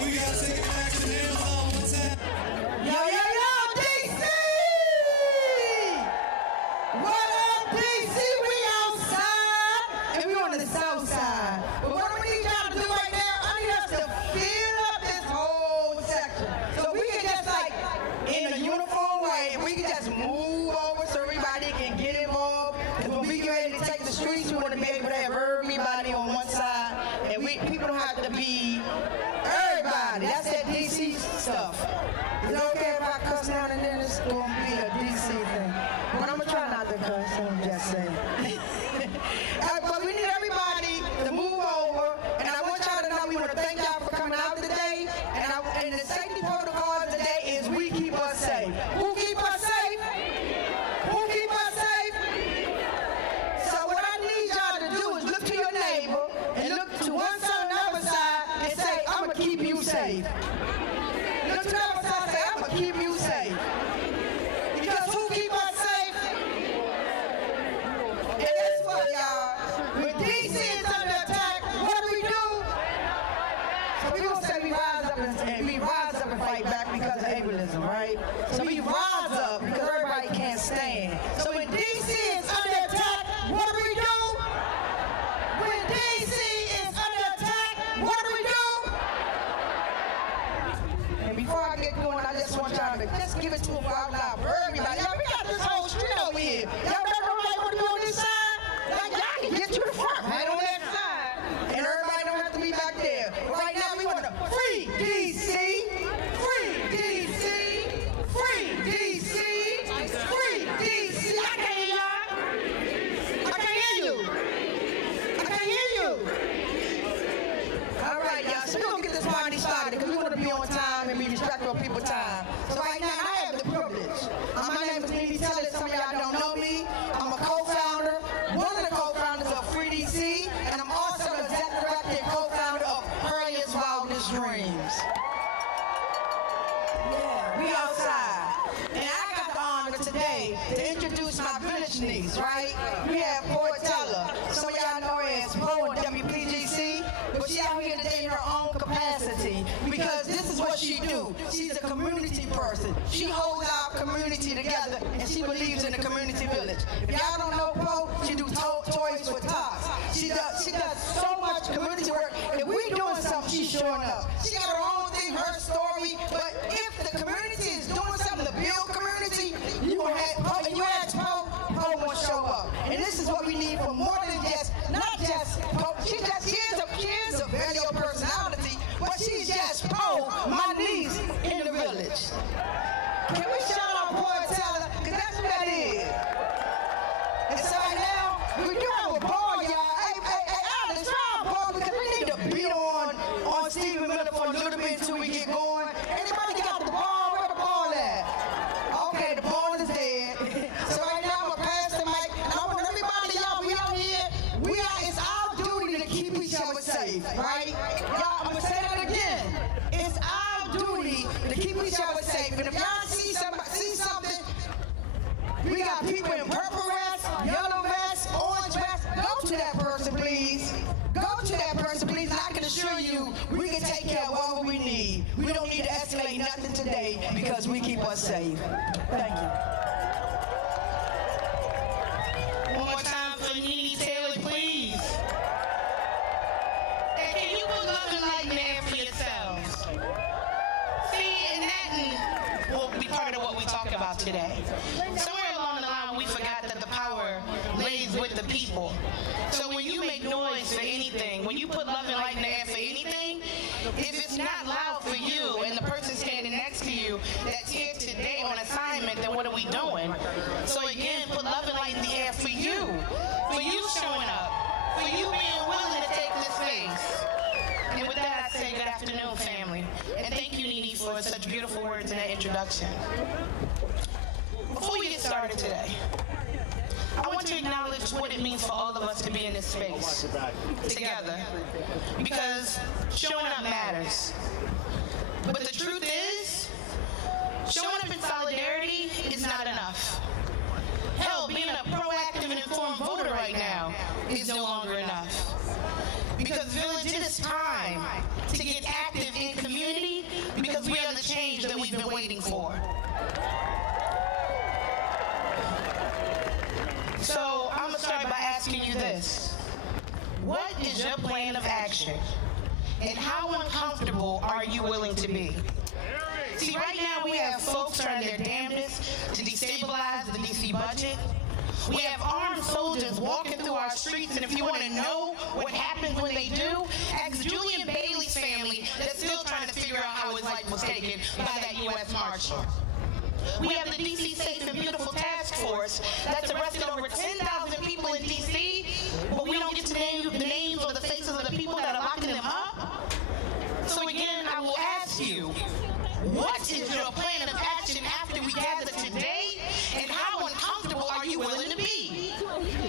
We gotta take it back to the hands all one time. Yo, yo, yo, DC! What up, DC? We outside, and we on the south side. But what we need y'all to do right now, I need us to fill up this whole section. So we can just like, in a uniform way, we can just move over so everybody can get involved. Because when we get ready to take the streets, we want to be able to have everybody on one side. And people don't have to be everybody. That's that DC stuff. Is it okay if I cuss now and then? It's going to be a DC thing. But I'm going to try not to cuss, I'm just saying. But we need everybody to move over. And I want y'all to know we want to thank y'all for coming out today. And the safety protocol today is we keep us safe. Who keep us safe? Who keep us safe? So what I need y'all to do is look to your neighbor and look to one side and the other side and say, I'm going to keep you safe. Look to the other side and say, I'm going to keep you safe. Because who keep us safe? And that's what, y'all. When DC is under attack, what do? So we gonna say we rise up and fight back because of ableism, right? So we rise up because everybody can't stand. So when DC is under attack, what do? When DC is under attack, what do? And before I get going, I just want y'all to just give it to them out loud for everybody. Y'all, we got this whole street over here. Y'all better nobody want to be on this side? Like, y'all can get to the front, right on that side. And everybody don't have to be back there. Right now, we want to free DC, free DC, free DC, free DC. I can't hear y'all. I can't hear you. I can't hear you. All right, y'all. So we're going to get this party started because we want to be on time and be respectful of people's time. So right now, I have the privilege. My name is Nene Teller. Some of y'all don't know me. I'm a co-founder, one of the co-founders of Free DC, and I'm also the executive director and co-founder of Earliest Wildest Dreams. Yeah, we outside. And I got the honor today to introduce my village niece, right? We have Poet Teller. Some of y'all know her as Poet WPGC, but she out here today in her own capacity because this is what she do. She's a community person. She holds our community together and she believes in the community village. If y'all don't know Poe, she do toys for tots. She does so much community work. If we doing something, she's showing up. She got her own thing, her story, but if the community is doing something to build community, you gonna have Poe, and you ask Poe, Poe won't show up. And this is what we need for more than just, not just Poe. She is a video personality, but she's just Poe, my niece in the village. Can we shout out Poet Teller? Because that's what that is. And so right now, we do have a ball, y'all. Hey, Alex, try a ball because we need to beat on Stephen Miller for a little bit until we get going. Anybody got the ball? Where the ball at? Okay, the ball is dead. So right now, I'm going to pass the mic. And I want everybody, y'all, we out here. It's our duty to keep each other safe, right? Y'all, I'm going to say that again. It's our duty to keep each other safe. And if y'all see something, we got people in purple vests, yellow vests, orange vests. Go to that person, please. Go to that person, please. And I can assure you, we can take care of whatever we need. We don't need to escalate nothing today because we keep us safe. Thank you. One more time for Nene Taylor, please. And can you put love and light in there for yourselves? See, and that will be part of what we talk about today. Somewhere along the line, we forgot that the power lays with the people. So when you make noise for anything, when you put love and light in the air for anything, if it's not loud for you and the person standing next to you that's here today on assignment, then what are we doing? So again, put love and light in the air for you showing up, for you being willing to take this space. And with that, I say good afternoon, family. And thank you, Nene, for such beautiful words in that introduction. Before we get started today, I want to acknowledge what it means for all of us to be in this space together, because showing up matters. But the truth is, showing up in solidarity is not enough. Hell, being a proactive and informed voter right now is no longer enough. Because Village, it is time to get active in community What is your plan of action? And how uncomfortable are you willing to be? See, right now we have folks trying their damnedest to destabilize the DC budget. We have armed soldiers walking through our streets, and if you want to know what happens when they do, ask Julian Bailey's family that's still trying to figure out how his life was taken by that U.S. Marshal. We have the D.C. Safe and Beautiful Task Force that's arrested over 10,000 people in D.C., but we don't get to name the names or the faces of the people that are locking them up. So again, I will ask you, what is your plan of action after we gather today, and how uncomfortable are you willing to be?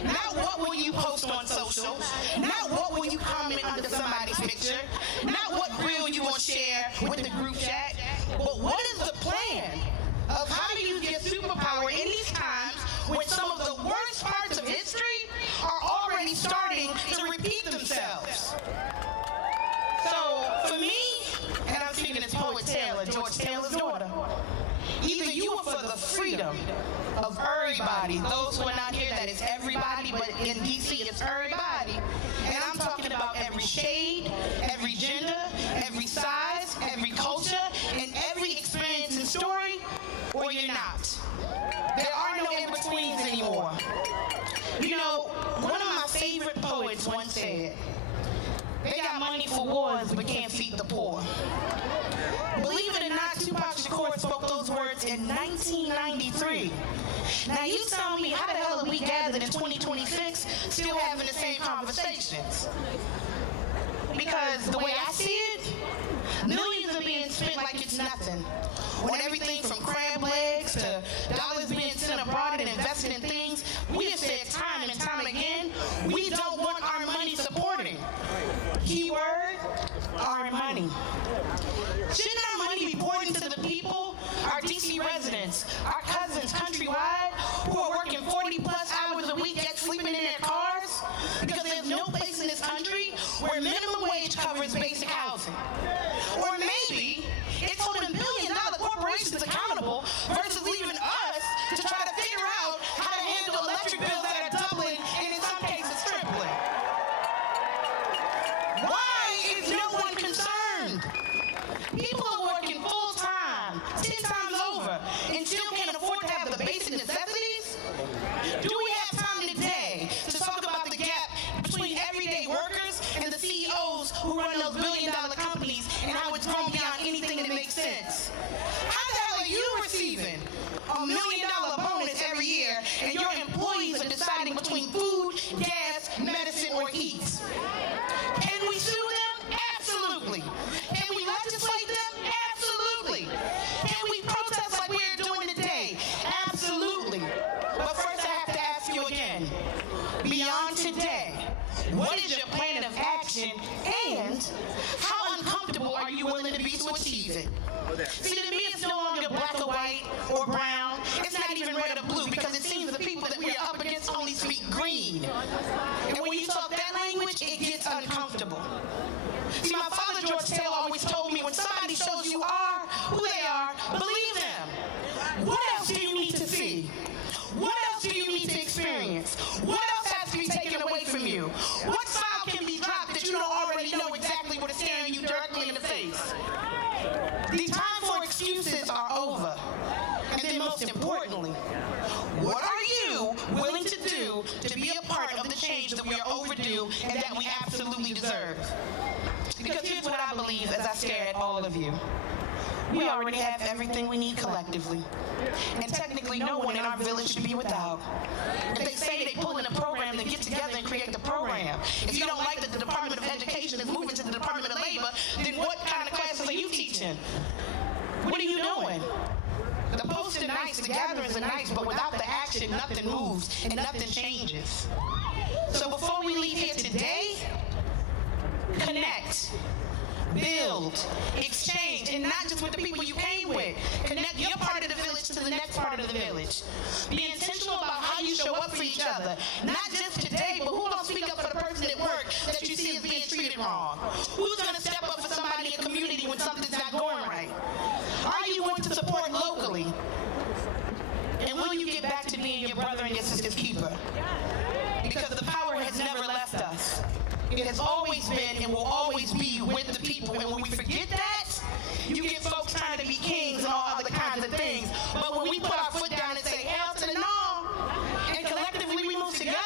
Not what will you post on social, not what will you comment under somebody's picture, not what reel you will share with the group chat, but what is the plan of how to use your superpower in these times when some of the worst parts of history are already starting to repeat themselves? So, for me, and I'm speaking as Poet Taylor, George Taylor's daughter, either you are for the freedom of everybody, those who are not here, that is everybody, but in DC it's everybody, and I'm talking about every shade, every gender, every size, every culture, and every experience and story, or you're not. There are no in-betweens anymore. You know, one of my favorite poets once said, they got money for wars but can't feed the poor. Believe it or not, Tupac Shakur spoke those words in 1993. Now you tell me, how the hell are we gathered in 2026 still having the same conversations? Because the way I see it, millions are being spent like it's nothing. On everything from crab legs to dollars being sent abroad and invested in things, we have said time and time again, we don't want our money supporting. Keyword, our money. Shouldn't our money be poured into the people, our DC residents, our cousins countrywide, who are working 40 plus hours a week yet sleeping in their cars? Because there's no place in this country where minimum wage covers basic housing. Or maybe it's holding billion-dollar corporations accountable versus leaving us to try to figure out how to handle electric bills that are doubling and in some cases tripling. Why is no one concerned? People are working full-time, 10 times over, and still can't afford to have the basic necessities? Do we have time today to talk about the gap between everyday workers and the CEOs who run those billion-dollar companies and how it's grown beyond anything that makes sense? How the hell are you receiving $1 million bonus every year and your employees are deciding between food, gas, medicine, or heat? Can we sue them? Absolutely. Can we legislate them? Absolutely. Can we protest like we're doing today? Absolutely. But first I have to ask you again, beyond today, what is your plan of action and how uncomfortable are you willing to be to achieve it? See, to me it's no longer black or white or brown. It's not even red or blue because it seems the people that we are up against only speak green. And when you talk that language, it gets uncomfortable. See, my father, George Taylor, always told me when somebody shows you are who they are, believe them. What else do you need to see? What else do you need to experience? What else has to be taken away from you? What file can be dropped that you don't already know exactly what is staring you directly in the face? The time for excuses are over. And then most importantly, what are you willing to do to be a part of the change that we are overdue and that we absolutely deserve? Because here's what I believe as I stare at all of you. We already have everything we need collectively. And technically no one in our village should be without. If they say they pull in a program, then get together and create the program. If you don't like that the Department of Education is moving to the Department of Labor, then what kind of classes are you teaching? What are you doing? The posts are nice, the gatherings are nice, but without the action, nothing moves and nothing changes. So before we leave here today, connect, build, exchange, and not just with the people you came with. Connect your part of the village to the next part of the village. Be intentional about how you show up for each other. Not just today, but who gonna speak up for the person at work that you see is being treated wrong? Who's gonna step up for somebody in a community when something's not going right? Are you going to support locally? And will you get back to being your brother and your sister's keeper? Because the power has never left us. It has And when we forget that, you get folks trying to be kings and all other kinds of things. But when we put our foot down and say, hell to the no, and collectively we move together,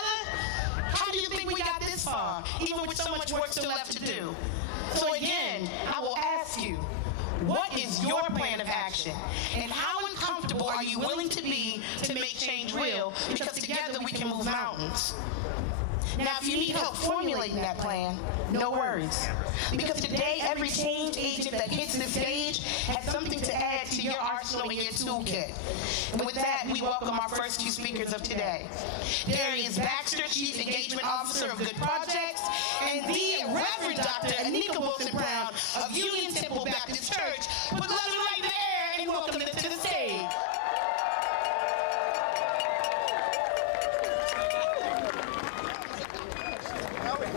how do you think we got this far, even with so much work still left to do? So again, I will ask you, what is your plan of action? And how uncomfortable are you willing to be to make change real? Because together we can move mountains. Now, if you need help formulating that plan, no worries. Because today, every change agent that hits this stage has something to add to your arsenal and your toolkit. And with that, we welcome our first two speakers of today. Darius Baxter, Chief Engagement Officer of Good Projects, and the Reverend Dr. Anika Wilson-Brown of Union Temple Baptist Church. Put love and light in the air and welcome them to the stage.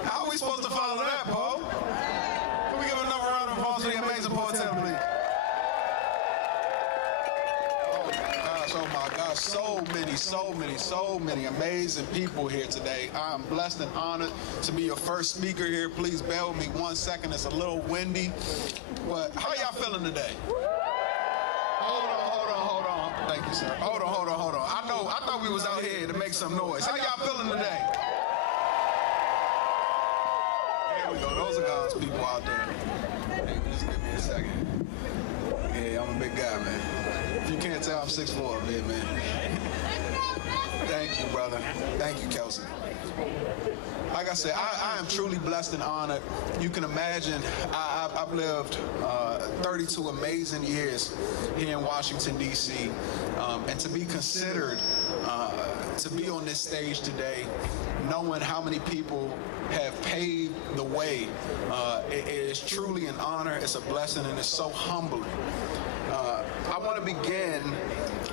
How are we supposed to follow that, Paul? Can we give another round of applause to the amazing Paul Taylor, please? Oh my gosh, so many amazing people here today. I'm blessed and honored to be your first speaker here. Please bear with me 1 second. It's a little windy, but how y'all feeling today? Hold on. Thank you, sir. Hold on. I thought we was out here to make some noise. How y'all feeling today? There we go. Those are God's people out there. Hey, just give me a second. Yeah, I'm a big guy, man. If you can't tell, I'm 6'4", man. Thank you, brother. Thank you, Kelsey. Like I said, I am truly blessed and honored. You can imagine, I've lived 32 amazing years here in Washington, D.C., and to be considered to be on this stage today, knowing how many people have paved the way, it is truly an honor, it's a blessing, and it's so humbling. I want to begin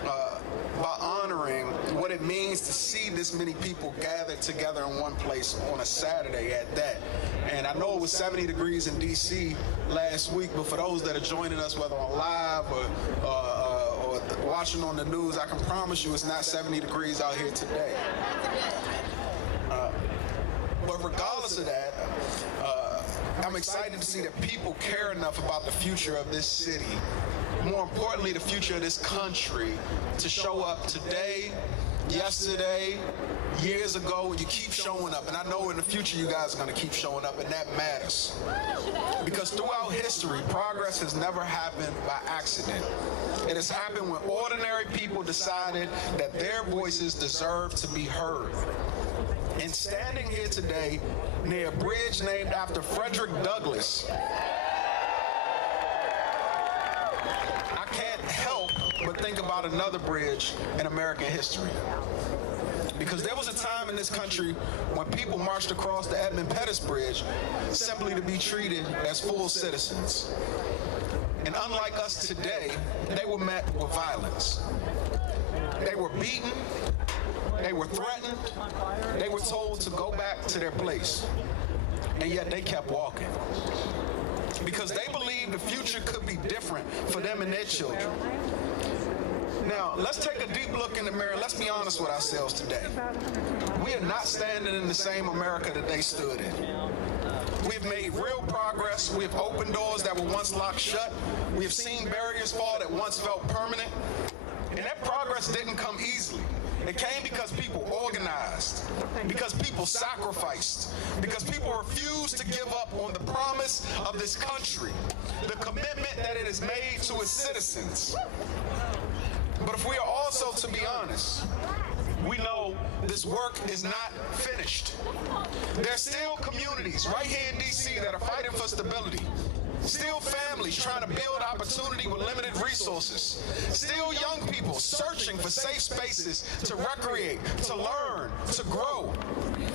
by honoring what it means to see this many people gathered together in one place on a Saturday at that. And I know it was 70 degrees in D.C. last week, but for those that are joining us, whether on live or watching on the news, I can promise you it's not 70 degrees out here today. But regardless of that, I'm excited to see that people care enough about the future of this city, more importantly, the future of this country, to show up today, yesterday, years ago, and you keep showing up. And I know in the future you guys are going to keep showing up, and that matters. Because throughout history, progress has never happened by accident. It has happened when ordinary people decided that their voices deserve to be heard. And standing here today near a bridge named after Frederick Douglass, I can't help but think about another bridge in American history. Because there was a time in this country when people marched across the Edmund Pettus Bridge simply to be treated as full citizens. And unlike us today, they were met with violence. They were beaten. They were threatened. They were told to go back to their place. And yet they kept walking. Because they believed the future could be different for them and their children. Now, let's take a deep look in the mirror. Let's be honest with ourselves today. We are not standing in the same America that they stood in. We've made real progress. We have opened doors that were once locked shut. We have seen barriers fall that once felt permanent. And that progress didn't come easily. It came because people organized, because people sacrificed, because people refused to give up on the promise of this country, the commitment that it has made to its citizens. But if we are also to be honest, we know this work is not finished. There's still communities right here in D.C. that are fighting for stability. Still families trying to build opportunity with limited resources. Still young people searching for safe spaces to recreate, to learn, to grow.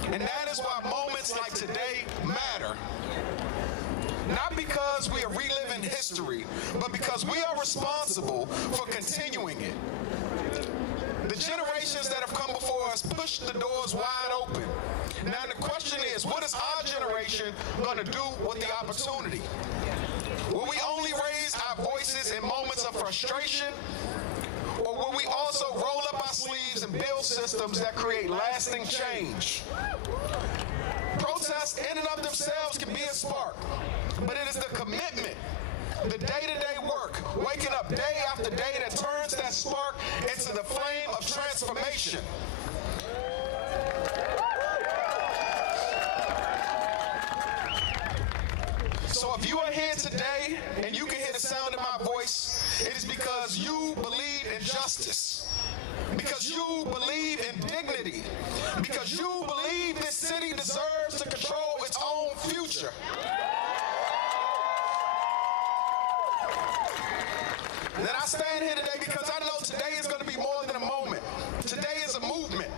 And that is why moments like today matter. Not because we are reliving history, but because we are responsible for continuing it. The generations that have come before us pushed the doors wide open. Now the question is, what is our generation going to do with the opportunity? Will we only raise our voices in moments of frustration? Or will we also roll up our sleeves and build systems that create lasting change? Protests in and of themselves can be a spark, but it is the commitment the day-to-day work, waking up day after day that turns that spark into the flame of transformation. So if you are here today and you can hear the sound of my voice, it is because you believe in justice, because you believe in dignity, because you believe this city deserves to control its own future. And then I stand here today because I know today is going to be more than a moment. Today is a movement.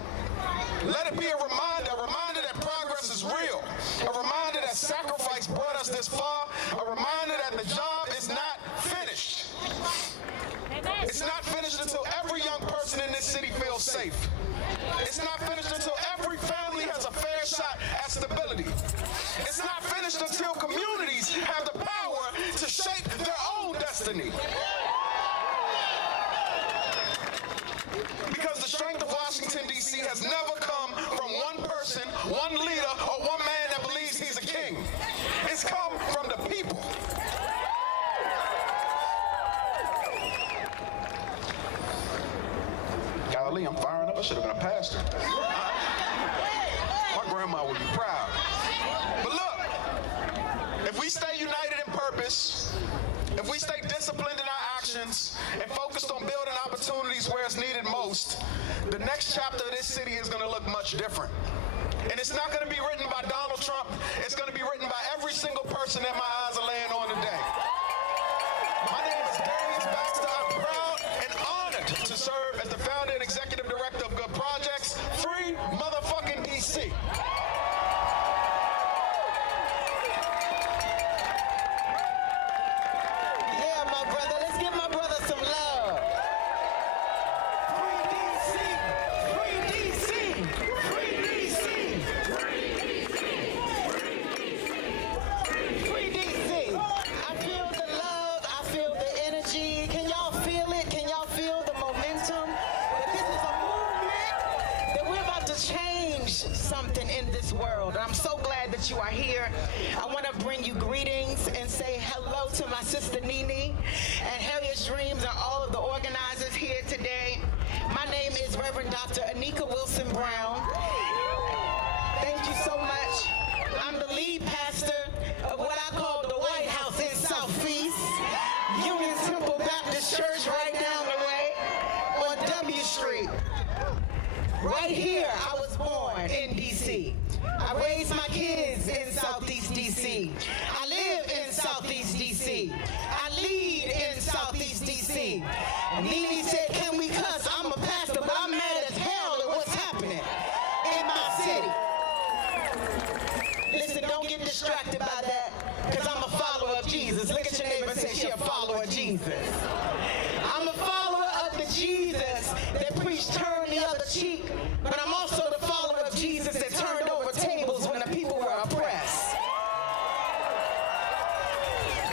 Let it be a reminder that progress is real, a reminder that sacrifice brought us this far, a reminder that the job is not finished. It's not finished until every young person in this city feels safe. It's not finished until every family has a fair shot at stability. It's not finished until communities have the power to shape their own destiny. Because the strength of Washington, D.C. has never come from one person, one leader, or one man that believes he's a king. It's come from the people. Golly, I'm firing up. I should have been a pastor. My grandma would be proud. But look, if we stay united in purpose, if we stay disciplined in our actions and focused on building opportunities where it's needed most, the next chapter of this city is going to look much different. And it's not going to be written by Donald Trump. It's going to be written by every single person that my eyes are laying on today. My name is Darius Baxter. I'm proud and honored to serve as the founder and executive director of Good Projects, free motherfucking DC. Yeah, my brother. Let's give my brother some love. Free DC. Free DC. Free DC. Free DC. I feel the love. I feel the energy. Can y'all feel it? Can y'all feel the momentum? That this is a movement, that we're about to change something in this world. I'm so glad that you are here. I want to bring you greetings and say hello to my sister Nene and Harriet's Dreams and all of the organizers here today. My name is Reverend Dr. Anika Wilson Brown. Thank you so much. I'm the lead pastor of what I call the White House in Southeast, Union Temple Baptist Church right down the way on W Street. Right here, I was born in D.C. I raised my kids in Southeast D.C. I live in Southeast D.C. I lead in Southeast D.C. Nene said, can we cuss? I'm a pastor, but I'm mad as hell at what's happening in my city. Listen, don't get distracted by that, because I'm a follower of Jesus. Look at your neighbor and say, she a follower of Jesus. I'm a follower of the Jesus that preached turn the other cheek, but I'm also the follower of Jesus that turned over tables when the people were oppressed.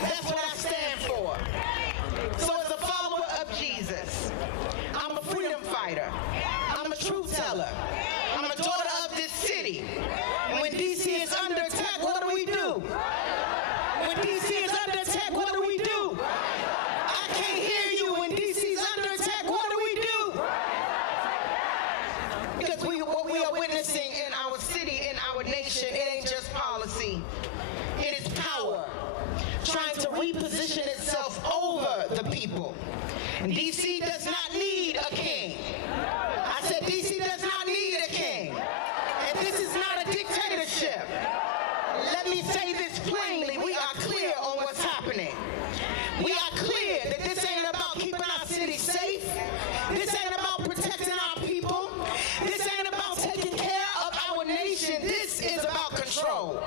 That's what I stand for. So as a follower of Jesus, I'm a freedom fighter. I'm a truth teller. I'm a daughter of this city. And when D.C. is under attack, what do we do? When D.C. is under attack, what do we do? I can't hear you. When D.C. is under attack, what do we do? Because what we are witnessing in our city, in our nation, it ain't just policy. It is power trying to reposition itself over the people. And D.C. does not need a king. I said D.C. does not need a king. And this is not a dictatorship. Let me say this plainly. We are clear on what's happening. We are clear that this ain't about keeping our city safe. This ain't about protecting our people. This ain't about taking care of our nation. This is about control.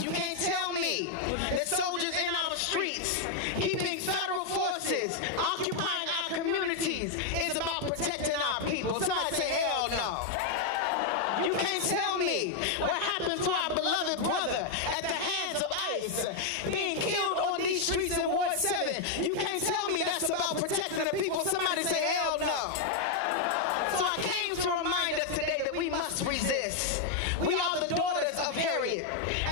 You can't tell me that soldiers in our streets, keeping federal forces, occupying our communities, is about protecting our people. Somebody say, hell no. You can't tell me what happened to our beloved brother at the hands of ICE, being killed on these streets in Ward 7. You can't tell me that's about protecting the people. Somebody say, hell no. So I came to remind us today that we must resist. We are the daughters of Harriet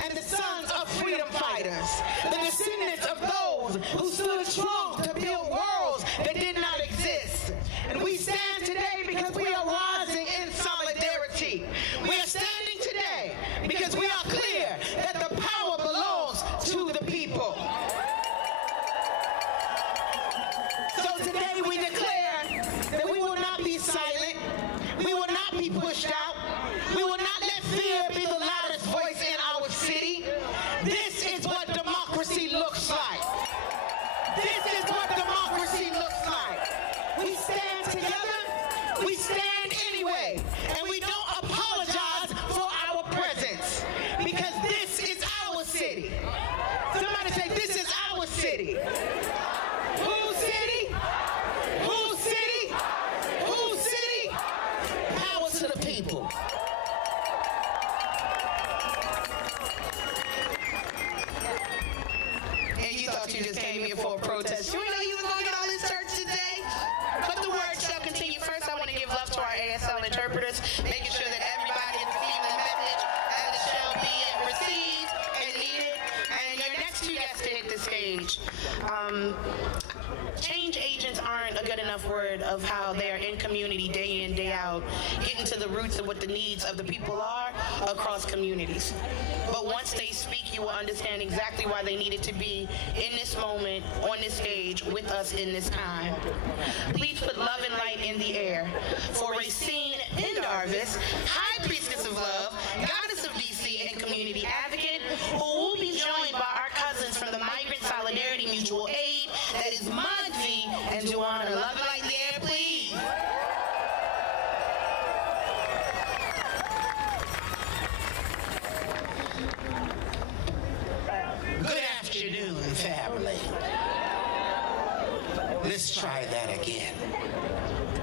and the sons of freedom fighters, the descendants of those those who stood strong to build worlds that did not exist. And we stand today because we are rising in solidarity. We are standing today because we are clear that the power belongs to the people. So today we declare that we will not be silent. We will not be pushed out. We will not let fear be the loudest voice in our city. This is what democracy looks like. This is what democracy looks like. We stand together, we stand anyway, and we don't apologize for our presence, because this is our city. Somebody say, this is our city. Whose city? Whose city? Whose city? Power to the people. And you thought you just came here for a protest. You know you was going to get all this church today? But the word shall continue. First, I want to give love to our ASL interpreters, making sure that everybody is receiving the message as it shall be received and needed. And your next two guests to hit the stage. Change agents aren't a good enough word of how they're in community day in, day out, getting to the roots of what the needs of the people are across communities. But once they speak, you will understand exactly why they needed to be in this moment, on this stage, with us in this time. Please put love and light in the air for Racine Pendarvis, High Priestess of Love, Goddess of DC, and Community Advocate, who will be joined by our cousins from the Migrant Solidarity Mutual Aid, that is Mudvi and Joanna. Love and light in the air, please. Good afternoon, family. Let's try that again.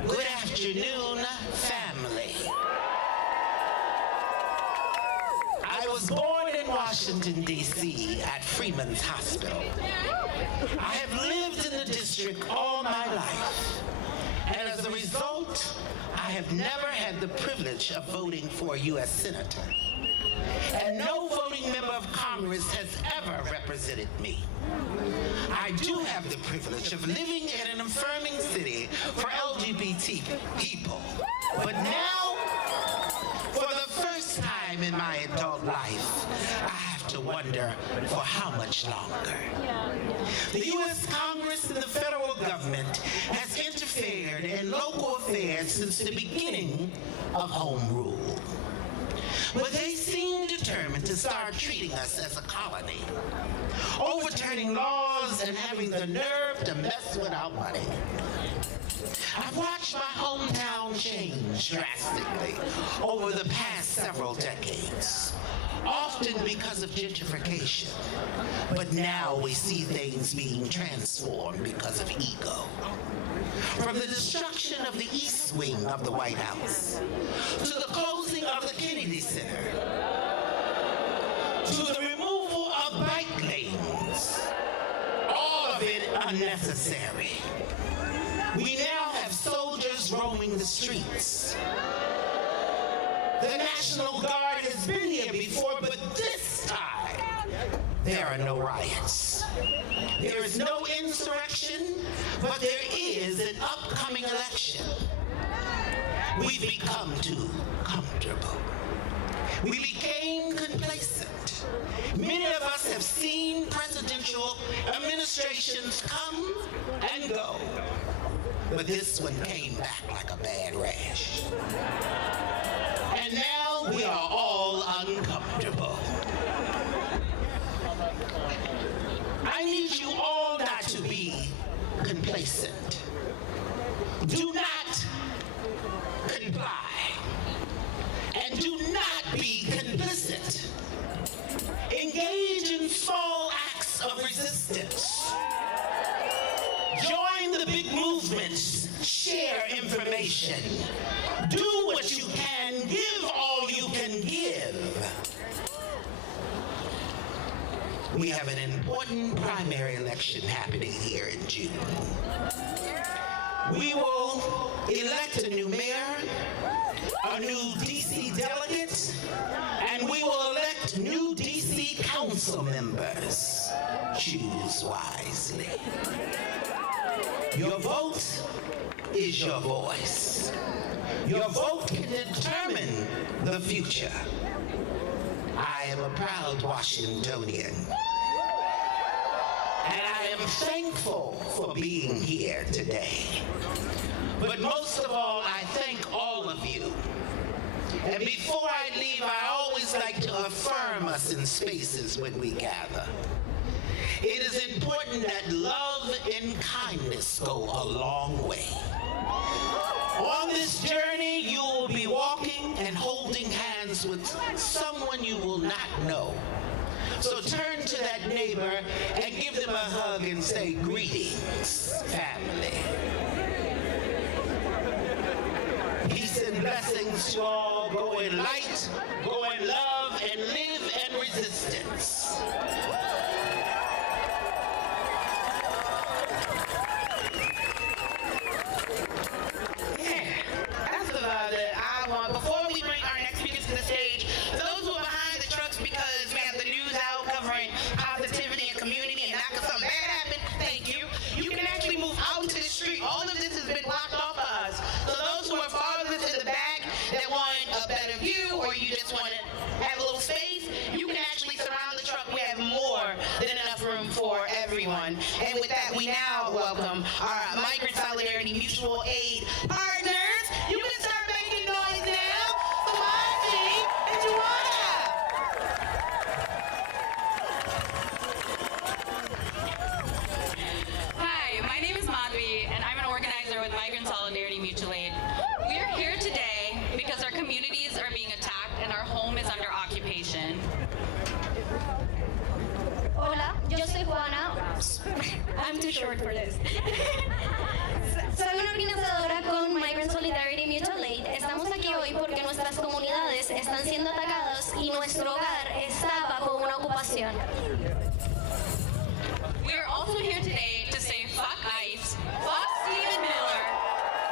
Good afternoon, family. I was born in Washington, D.C. at Freeman's Hospital. I have lived in the district all my life, and as a result, I have never had the privilege of voting for a U.S. Senator. And no voting member of Congress has ever represented me. I do have the privilege of living in an affirming city for LGBT people. But now, for the first time in my adult life, I have to wonder for how much longer. The U.S. Congress and the federal government has interfered in local affairs since the beginning of home rule. But they seem determined to start treating us as a colony, overturning laws and having the nerve to mess with our money. I've watched my hometown change drastically over the past several decades, often because of gentrification. But now we see things being transformed because of ego. From the destruction of the East Wing of the White House, to the closing of the Kennedy Center, to the removal of bike lanes, all of it unnecessary. We now have soldiers roaming the streets. The National Guard has been here before, but this time, there are no riots. There is no insurrection, but there is an upcoming election. We've become too comfortable. We became complacent. Many of us have seen presidential administrations come and go, but this one came back like a bad rash. And now we are all uncomfortable. I need you all not to be complacent. Do not comply. And do not be complicit. Engage in small acts of resistance. Join the big movements. Share information. Do what you can. Give all you can give. We have an important primary election happening here in June. We will elect a new mayor, a new DC delegate, and we will elect new DC council members, choose wisely. Your vote is your voice. Your vote can determine the future. I am a proud Washingtonian, and I am thankful for being here today. But most of all, I thank all of you. And before I leave, I always like to affirm us in spaces when we gather. It is important that love and kindness go a long way. On this journey, you will be walking and holding hands with someone you will not know. So turn to that neighbor and give them a hug and say, "Greetings, family." Peace and blessings to all. Go in light, go in love, and live in resistance. That's the vibe that I want. Before we bring our next speakers to the stage, for those who are behind the trucks because we have the news out covering positivity and community and not because something bad happened, thank you. You can actually move out to the street. All of this has been blocked off for us. So those who are farthest in the back that want a better view, or you just want to have a little space, you can actually surround the truck. We have more than enough room for everyone. And with that, we now welcome our Migrant Solidarity Mutual Aid partners. You can start making noise now. Swan and Juana. Hi, my name is Madhvi, and I'm an organizer with Migrant Solidarity Mutual Aid. We are here today because our communities are being attacked and our home is under occupation. Hola, yo soy Juana. I'm too short for this. Soy una organizadora con Migrant Solidarity Mutual Aid. Estamos aquí hoy porque nuestras comunidades están siendo atacadas y nuestro hogar está bajo una ocupación. We are also here today to say fuck ICE, fuck Stephen Miller,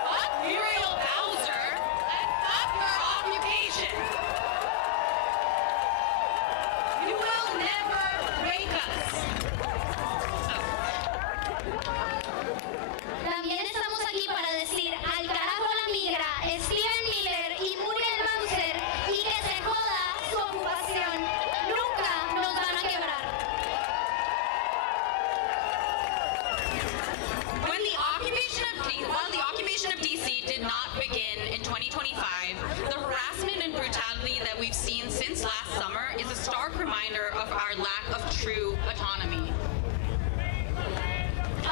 fuck Muriel Bowser, and fuck your occupation. You will never break us. También estamos aquí para decir al carajo la migra, Steven Miller y Muriel Bowser, y que se joda su ocupación. Nunca nos van a quebrar. While the occupation of DC did not begin in 2025, the harassment and brutality that we've seen since last summer is a stark reminder of our lack of true autonomy.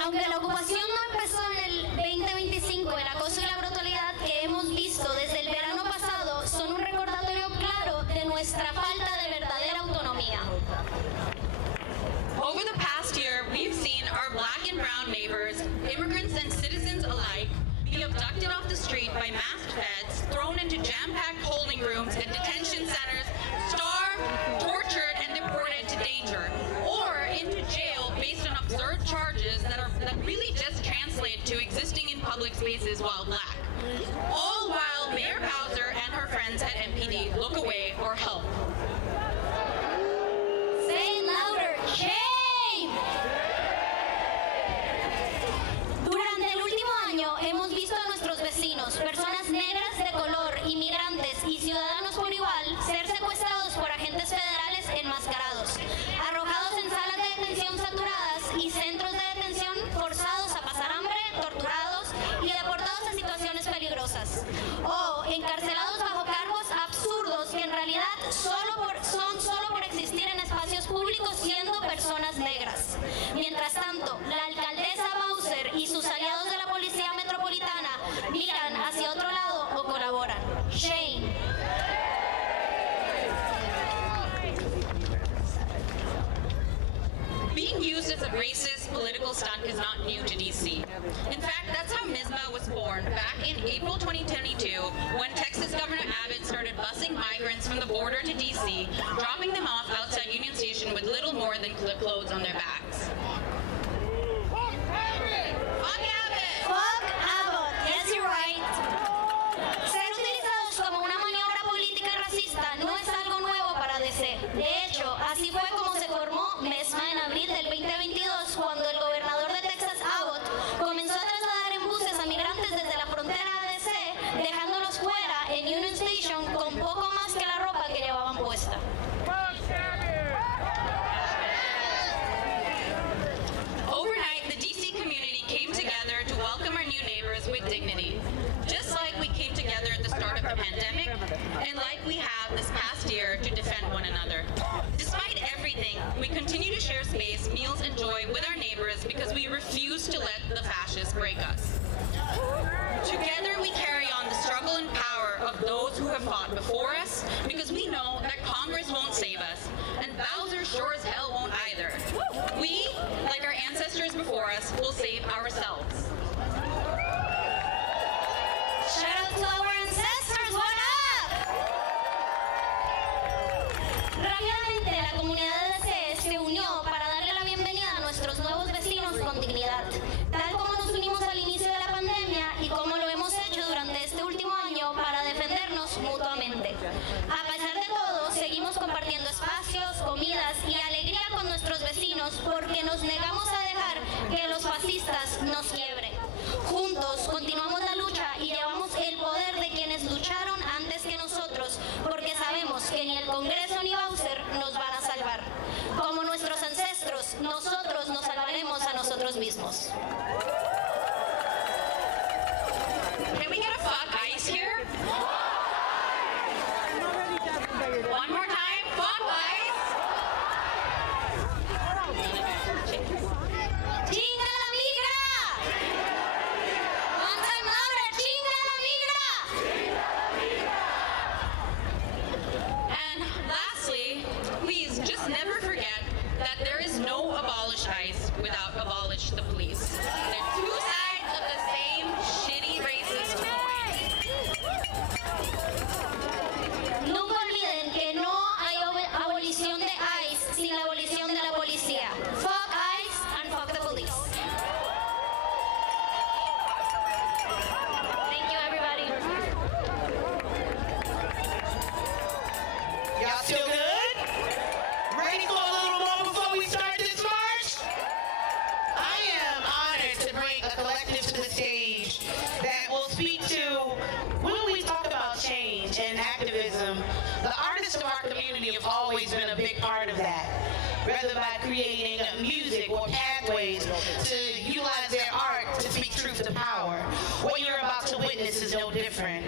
Aunque la ocupación no empezó en el 2025, el acoso y la brutalidad que hemos visto desde el verano pasado son un recordatorio claro de nuestra falta de verdadera autonomía. Over the past year, we've seen our black and brown neighbors, immigrants and citizens alike, be abducted off the street by masked feds, thrown into jam-packed holding rooms and detention centers, starved, tortured, and deported to danger, or into jail based on absurd charges that really just translate to existing in public spaces while black. All while Mayor Bowser and her friends at MPD look away or help. Say it louder, shame! Durante el último año hemos visto a nuestros vecinos, personas negras de color, inmigrantes y ciudadanos por igual, ser secuestrados por agentes federales enmascarados, arrojados en salas de detención saturadas y centros de detención forzados a pasar hambre, torturados y deportados a situaciones peligrosas, o encarcelados bajo cargos absurdos que en realidad son solo por existir en espacios públicos siendo personas negras. Mientras tanto, la alcaldesa Bowser y sus aliados de la Policía Metropolitana miran hacia otro lado o colaboran. Shame. Being used as a racist political stunt is not new to DC. In fact, that's how MISMA was born back in April 2022 when Texas Governor Abbott started busing migrants from the border to DC, dropping them off outside Union Station with little more than clothes on their backs. Fuck Abbott! Fuck Abbott. Yes, you're right. Ser utilizados como una maniobra política racista no es algo nuevo para DC. De hecho, así fue como joy with our neighbors because we refuse to let the fascists break us. Together we carry on the struggle and power of those who have fought before us because we know that Congress won't save us, and Bowser sure as hell won't either. We, like our ancestors before us, will save ourselves. Shout out to our ancestors, what up? Rápidamente la comunidad de DCE se unió para darle la bienvenida a nuestros nuevos vecinos con dignidad, tal como nos unimos al inicio de la pandemia y como lo hemos hecho durante este último año para defendernos mutuamente. A pesar de todo, seguimos compartiendo espacios, comidas y alegría con nuestros vecinos porque nos negamos a dejar que los fascistas nos quiebren. Juntos continuamos la lucha y llevamos el poder de quienes lucharon antes que nosotros, porque sabemos que ni el Congreso ni Bowser nos van a salvar. Como nuestros ancestros, nosotros nos salvaremos a nosotros mismos. Can we get a fuck ice here? One more time, fuck ice. ¡Chinga la migra! One time louder, ¡chinga la migra! And lastly, please just never forget that there is no abolished ICE without abolish the police. They're two sides of the same shitty racist coin. Nunca olviden que no hay abolición de ICE sin la abolición de la policía. Fuck ICE and fuck the police. Thank you, everybody. Y'all still good? Ready for a little more before we start this march? I am honored to bring a collective to the stage that will speak to, when we talk about change and activism, the artists of our community have always been a big part of that, whether by creating music or pathways to utilize their art to speak truth to power. What you're about to witness is no different.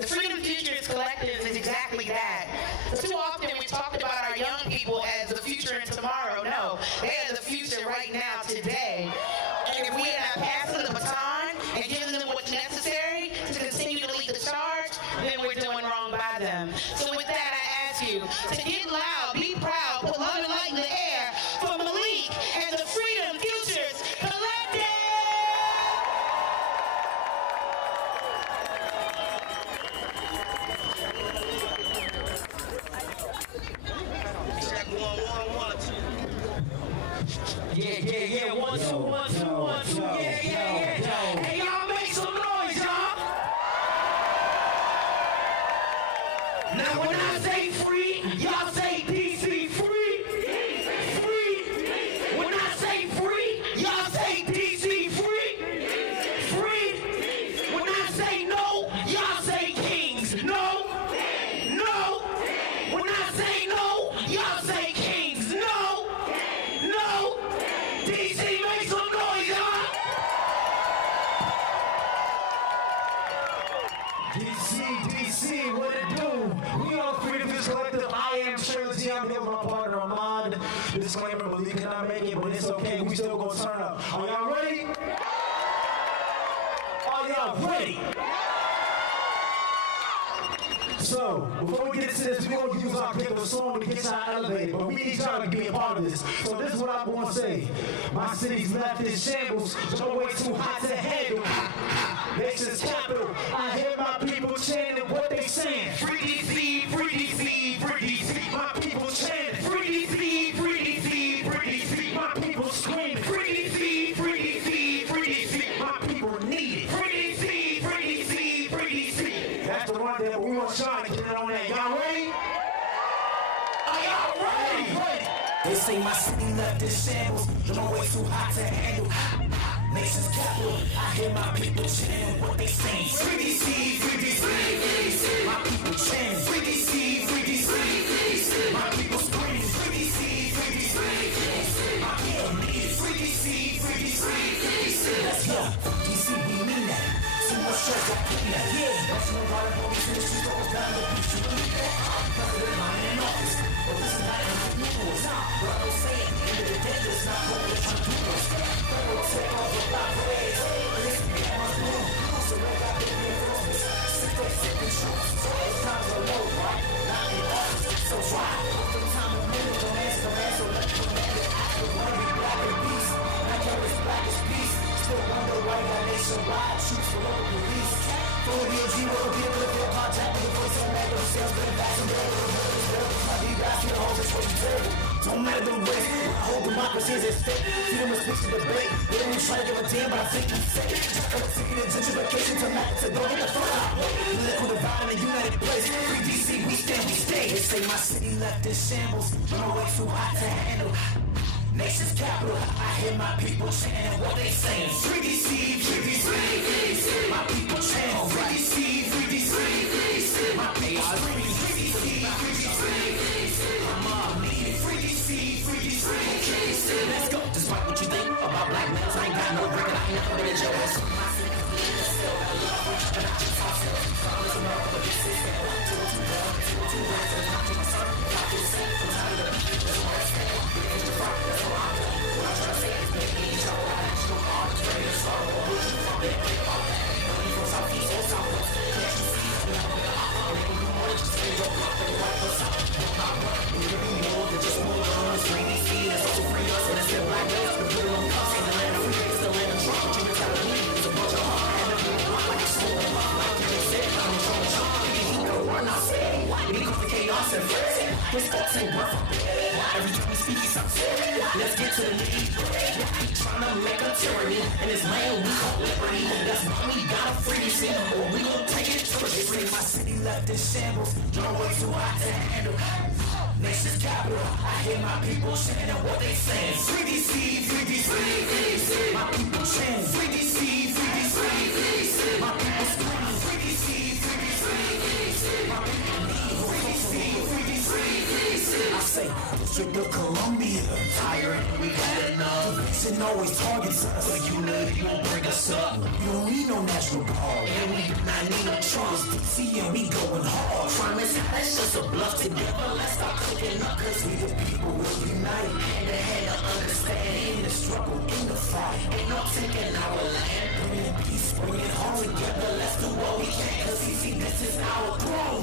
The Freedom Futures Collective is exactly that. Too often we talked about our young people as the future and tomorrow. No, they are the future right now, today. And if we end up passing the baton and giving them what's necessary to continue to lead the charge, then we're doing wrong by them. So with that, I ask you to get loud, be proud, put love and light in the air for Malik and the Freedom Futures Collective! Check 1, 1, 1, 2. Yeah, 1, 2, 1, 2, 1, 2. Yeah. Hey, y'all make some noise, y'all. Now, when I say free, y'all say DC free. Free. When I say free, y'all say DC free. Free. When I say no, y'all say Kings. No. When I say no, y'all say Kings. No. DC, make some noise, y'all. DC, what it do? We on Freedom Futures Collective. I am Trilogy. I'm here with my partner Armand. Disclaimer, Malik cannot make it, but it's okay. We still gonna turn up. Are y'all ready? Are y'all ready? So, before we get into this, we're going to use our particular song to get y'all elevated, but we need y'all to be a part of this. So this is what I'm going to say. My city's left in shambles, no way too hot to handle. Nation's capital, I hear my people chanting what they saying. Free DC, free DC, free DC. My people chanting. Free DC, free DC, free DC. My people screaming. Free DC, free DC, free DC. My people need it. Free DC, free DC, free DC. That's the one that we want to shine and get it on that. Y'all ready? Are y'all ready? They say my city left in shambles, no way too hot to handle. Nation's capital, I hear my people chanting what they saying. Free DC, free DC, free DC. My people chanting. Free DC, free DC, free DC. My people screaming. Free DC, free DC, free DC. My people need it. Free DC, free DC, free DC. Let's go. DC, we mean that. Too much stress, I clean that. Yeah. That's no water, police in the streets, goes down the beach. You need that. President, I'm in office. But this is not a new rules. But I don't say it. End of the day, it's not Don't matter the race, whole democracy is at stake. Freedom of speech and debate. They don't even try to give a damn, but I think he's safe. Seeking the gentrification to max to go get the fuck out. Political divide in a united place. Free DC, we stand, we stay. They say my city left in shambles. No way too hot to handle. Nation's capital, I hear my people chanting what they saying. Free DC, free DC, free DC. My people chanting free DC, free DC, free DC. My people screaming free DC, free DC, free DC. I'm needing free DC, free DC, free DC. Let's go. Despite what you think about black males, I ain't got no record. I ain't never been in jail. His thoughts ain't worth it. Every time we speak, he's upset. Let's get to the nitty-gritty. He tryna make a tyranny. In his land, we call liberty. That's why we gotta free this city, or we gon' take it to the street. My city left in shambles. No way too hot to handle. Nation's capital. I hear my people chanting what they saying. Free DC, free DC, free DC. My people chanting. Free DC, free DC, free DC. My people screaming. Free DC, free DC, free DC. My people need free DC, free DC, free DC. I say, District of Columbia, tired, we had enough. Division always targets us, but unity won't bring us up. You don't need no National Guard, and we do not need no trust. DC and we going hard. Crime is that's just a bluff together. Let's stop cooking up, cause we the people will unite. Hand to hand to understand, in the struggle, in the fight. Ain't no taking our land. Bringing peace, bringing home together. Let's do what we can, cause see, this is our throne.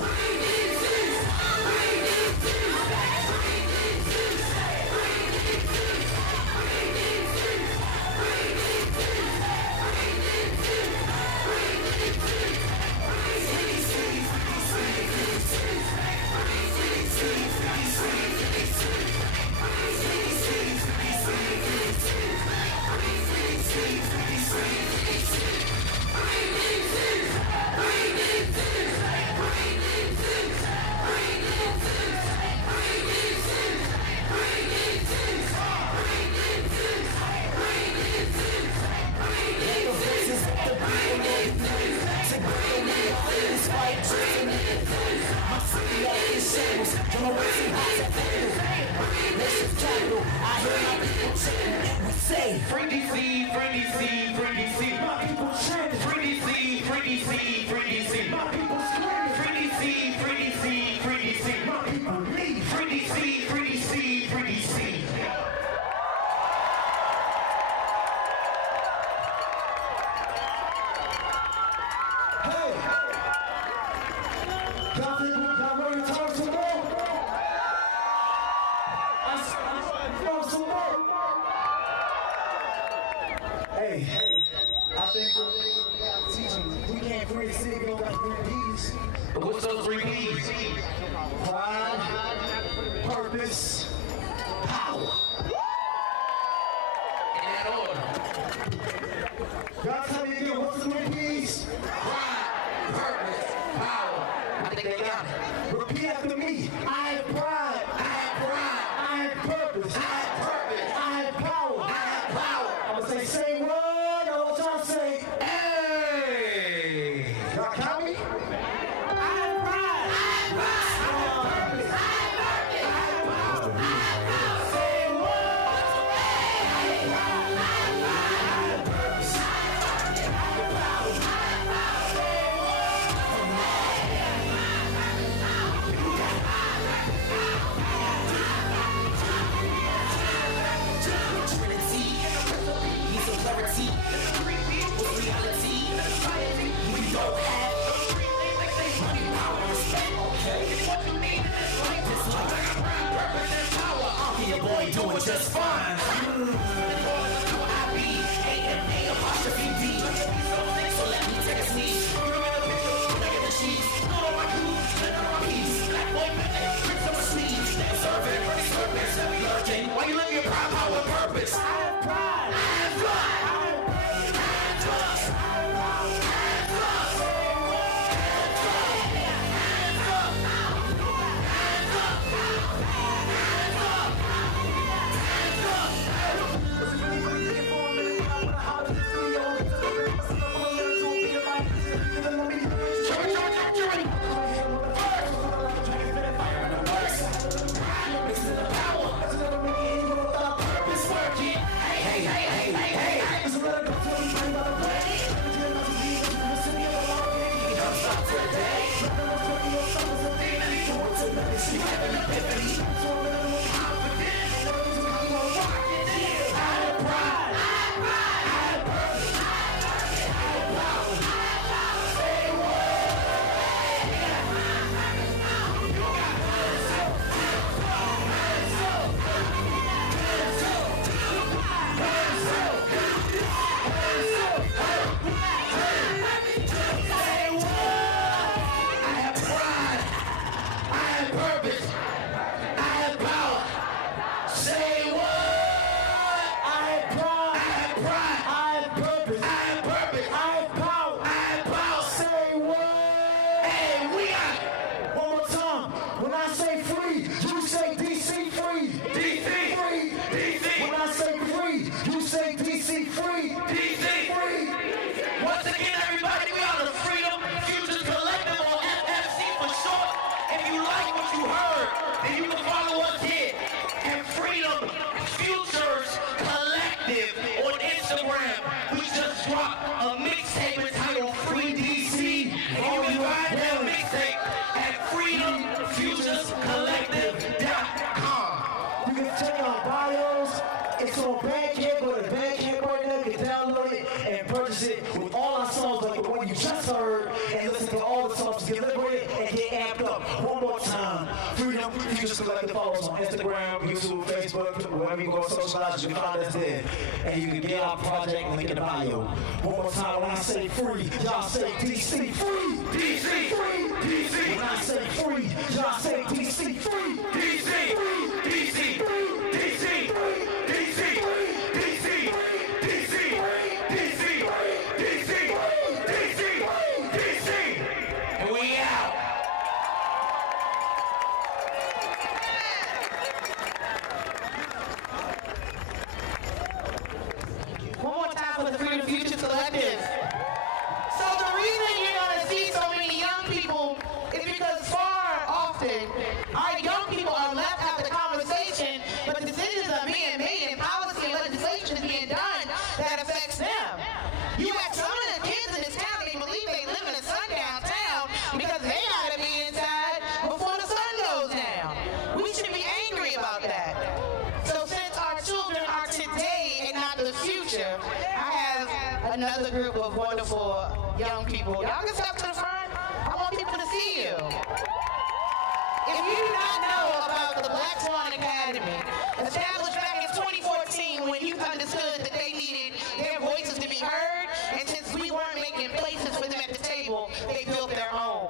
Free DC, free DC, free DC. My people chanting. Free DC, free DC, free DC. My people screaming. Free DC, free DC, free DC. My people leave. Free DC, free DC, free DC. Hey, y'all ready to talk some more? I'm some more. Hey, I think we're teaching. We can't free the city, we don't got 3 P's. What's those 3 P's? Pride, purpose, power. In that order. Y'all tell me again, what's the 3 P's? Pride, purpose, power. I think they got it. Repeat after me. I have pride. I have pride. I have purpose. I have purpose. I have power. I have power. I'm gonna say same word. I want y'all to say, hey. Y'all count me? I have pride. I have pride. I have purpose. I have purpose. I have power. I have power. Same word. Hey. I have pride. I have pride. I have purpose. I have purpose. I have power. I have power. Same word. say DC free? DC free. Once again, everybody, we are the Freedom Futures Collective, or FFC for short. If you like what you heard, then you can follow us here at Freedom Futures Collective on Instagram. We just dropped a mixtape entitled Free DC, and you can find that mixtape at freedomfuturescollective.com. You can check out bios. It's on Bandcamp. Go to Bandcamp right now. You can download it and purchase it with all our songs like the one you just heard, and listen to all the songs, get liberated, and get amped up. One more time. Freedom Futures Collective. Follow us on Instagram, YouTube, Facebook, wherever you go socialize, you can find us there. And you can get our project link in the bio. One more time. When I say free, y'all say DC free. DC free. DC. When I say free, y'all say DC free. DC free. DC free. DC free. DC free. DC DC DC DC DC DC. And we out. One more time for the Freedom Futures Collective. So the reason you're going to see so many young people is because far often our young people are left out of the conversation, but decisions are being made and policy and legislation is being done that affects them. You ask some of the kids in this town, they believe they live in a sundown town because they gotta be inside before the sun goes down. We should be angry about that. So since our children are today and not the future, I have another group of wonderful young people. Y'all can step to the front. I want people to see you. If you do not know about the Black Swan Academy, established back in 2014 when youth understood that they needed their voices to be heard, and since we weren't making places for them at the table, they built their own.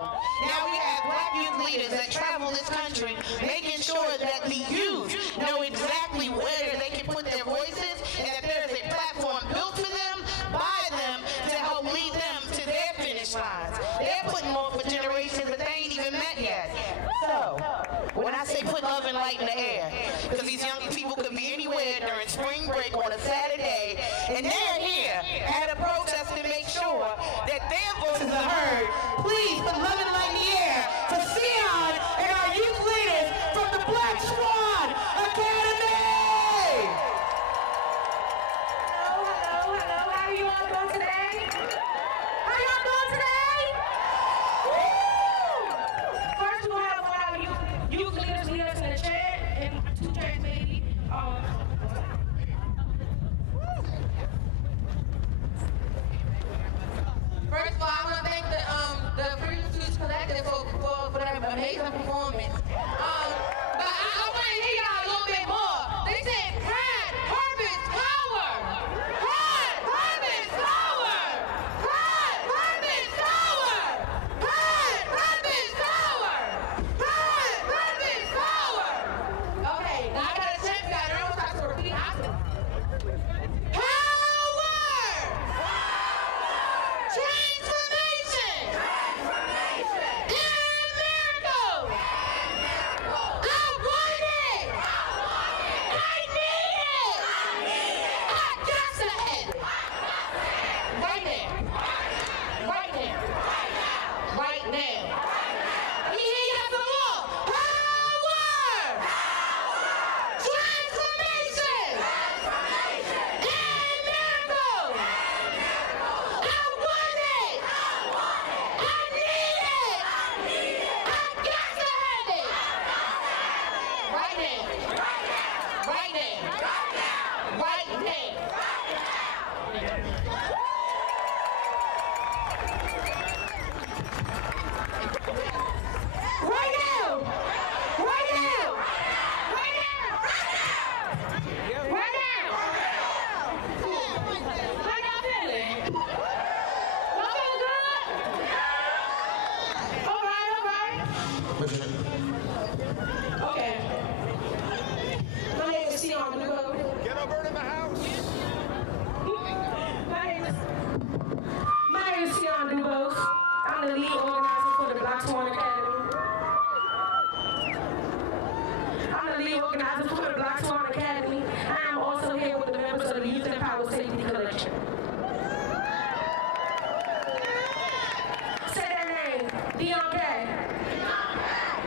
Now we have Black youth leaders that travel this country, making sure that the youth know exactly where they can put their voices, and that there is a platform built for them, by them, to help lead them to their finish lines. They're putting more for generations that they ain't even met yet. So, when I say put love and light in the air, because these young people could be anywhere during spring break on a Saturday, and they're here at a protest to make sure that their voices are heard, please put love and light in the air for Swan and our youth leaders from the Black Swan Academy! Hello, how are you all doing today? How y'all doing today? Woo! First we'll have one of our youth leaders lead us in the chant, and two chants maybe. Power Safety Collection. Say their name. Dion Gay.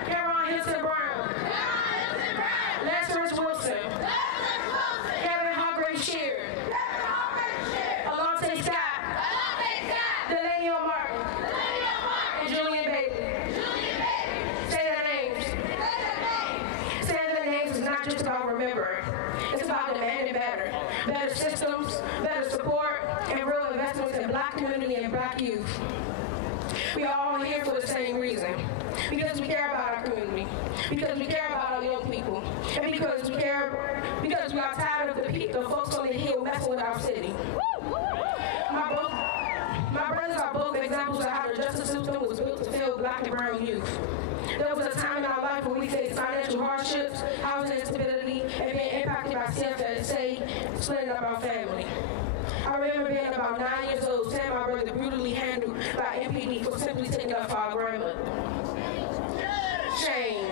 Cameron Hilton Brown. Lazarus Wilson. Kevin Hargrave Shear. Alonte Scott. Delaney Martin. And Julian Bailey. Say their names. Saying their names is not just about remembering. It's about demanding better. Better systems, better support, and real investments in Black community and Black youth. We are all here for the same reason. Because we care about our community. Because we care about our young people. And because we are tired of the folks on the hill messing with our city. My brothers are both examples of how the justice system was built to fail Black and brown youth. There was a time in our life when we faced financial hardships, housing instability, and being impacted by self-say, splitting up our family. I remember being about 9 years old, seeing my brother brutally handled by MPD for simply taking up for our grandmother. Shame.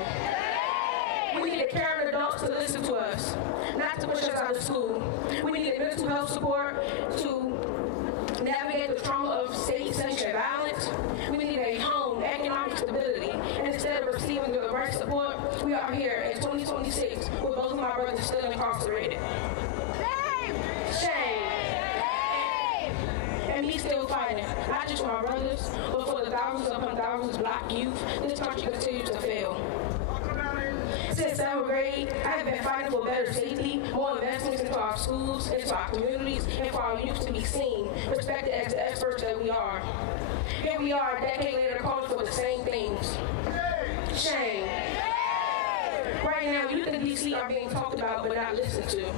We needed caring adults to listen to us, not to push us out of school. We needed mental health support to navigate the trauma of state-sanctioned violence. We needed a home, economic stability, and instead of receiving the right support, we are here in 2026 with both of my brothers still incarcerated. Shame. And me still fighting, not just for my brothers, but for the thousands upon thousands of Black youth this country continues to fail. Since 7th grade, I have been fighting for better safety, more investments into our schools, into our communities, and for our youth to be seen, respected as the experts that we are. Here we are, a decade later, calling for the same things. Shame. Right now, youth in D.C. are being talked about but not listened to.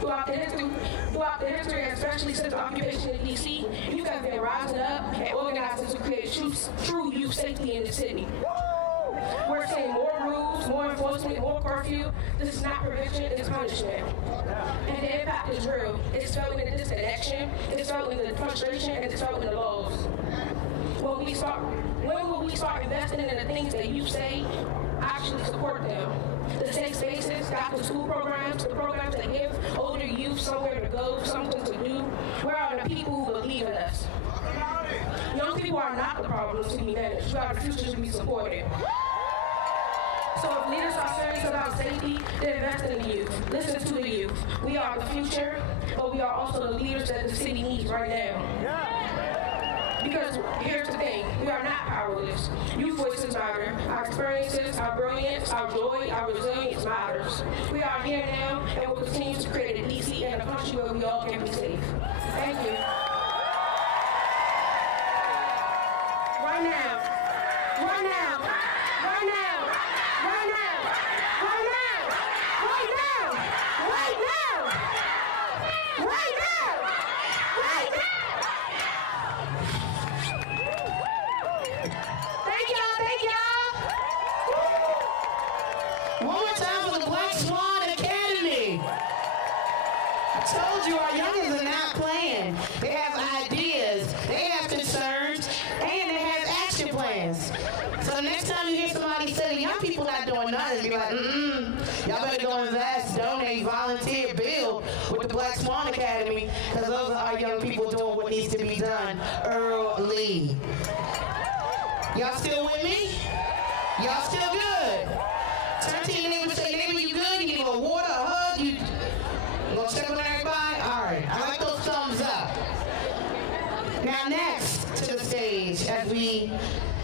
Throughout the history, especially since the occupation in D.C., you have been rising up and organizing to create true youth safety in the city. We're seeing more rules, more enforcement, more curfew. This is not prevention, it's punishment. And the impact is real. It's felt in the disconnection, it's felt in the frustration, and it's felt in the laws. When will we start investing in the things that you say actually support them? The safe spaces, the after-school programs, the programs that give older youth somewhere to go, something to do. Where are the people who believe in us? Young people are not the problems to be managed. We are the future to be supported. So if leaders are serious about safety, then invest in the youth. Listen to the youth. We are the future, but we are also the leaders that the city needs right now. Because here's the thing, we are not powerless. Youth voices matter. Our experiences, our brilliance, our joy, our resilience matters. We are here now, and we'll continue to create a DC and a country where we all can be safe. Thank you. Right now. Thank y'all. One more time for the Black Swan Academy. I told you our youngins are not playing. They have ideas, they have concerns, and they have action plans. So next time you hear somebody say the young people not doing nothing, be like, y'all better go invest, donate, volunteer, build with the Black Swan Academy, because those are our young people doing what needs to be done early. Y'all still with me? Y'all still good? Turn to your neighbor and say, neighbor, you good? You need a little water, a hug? You gonna step on everybody? All right, I like those thumbs up. Now next to the stage as we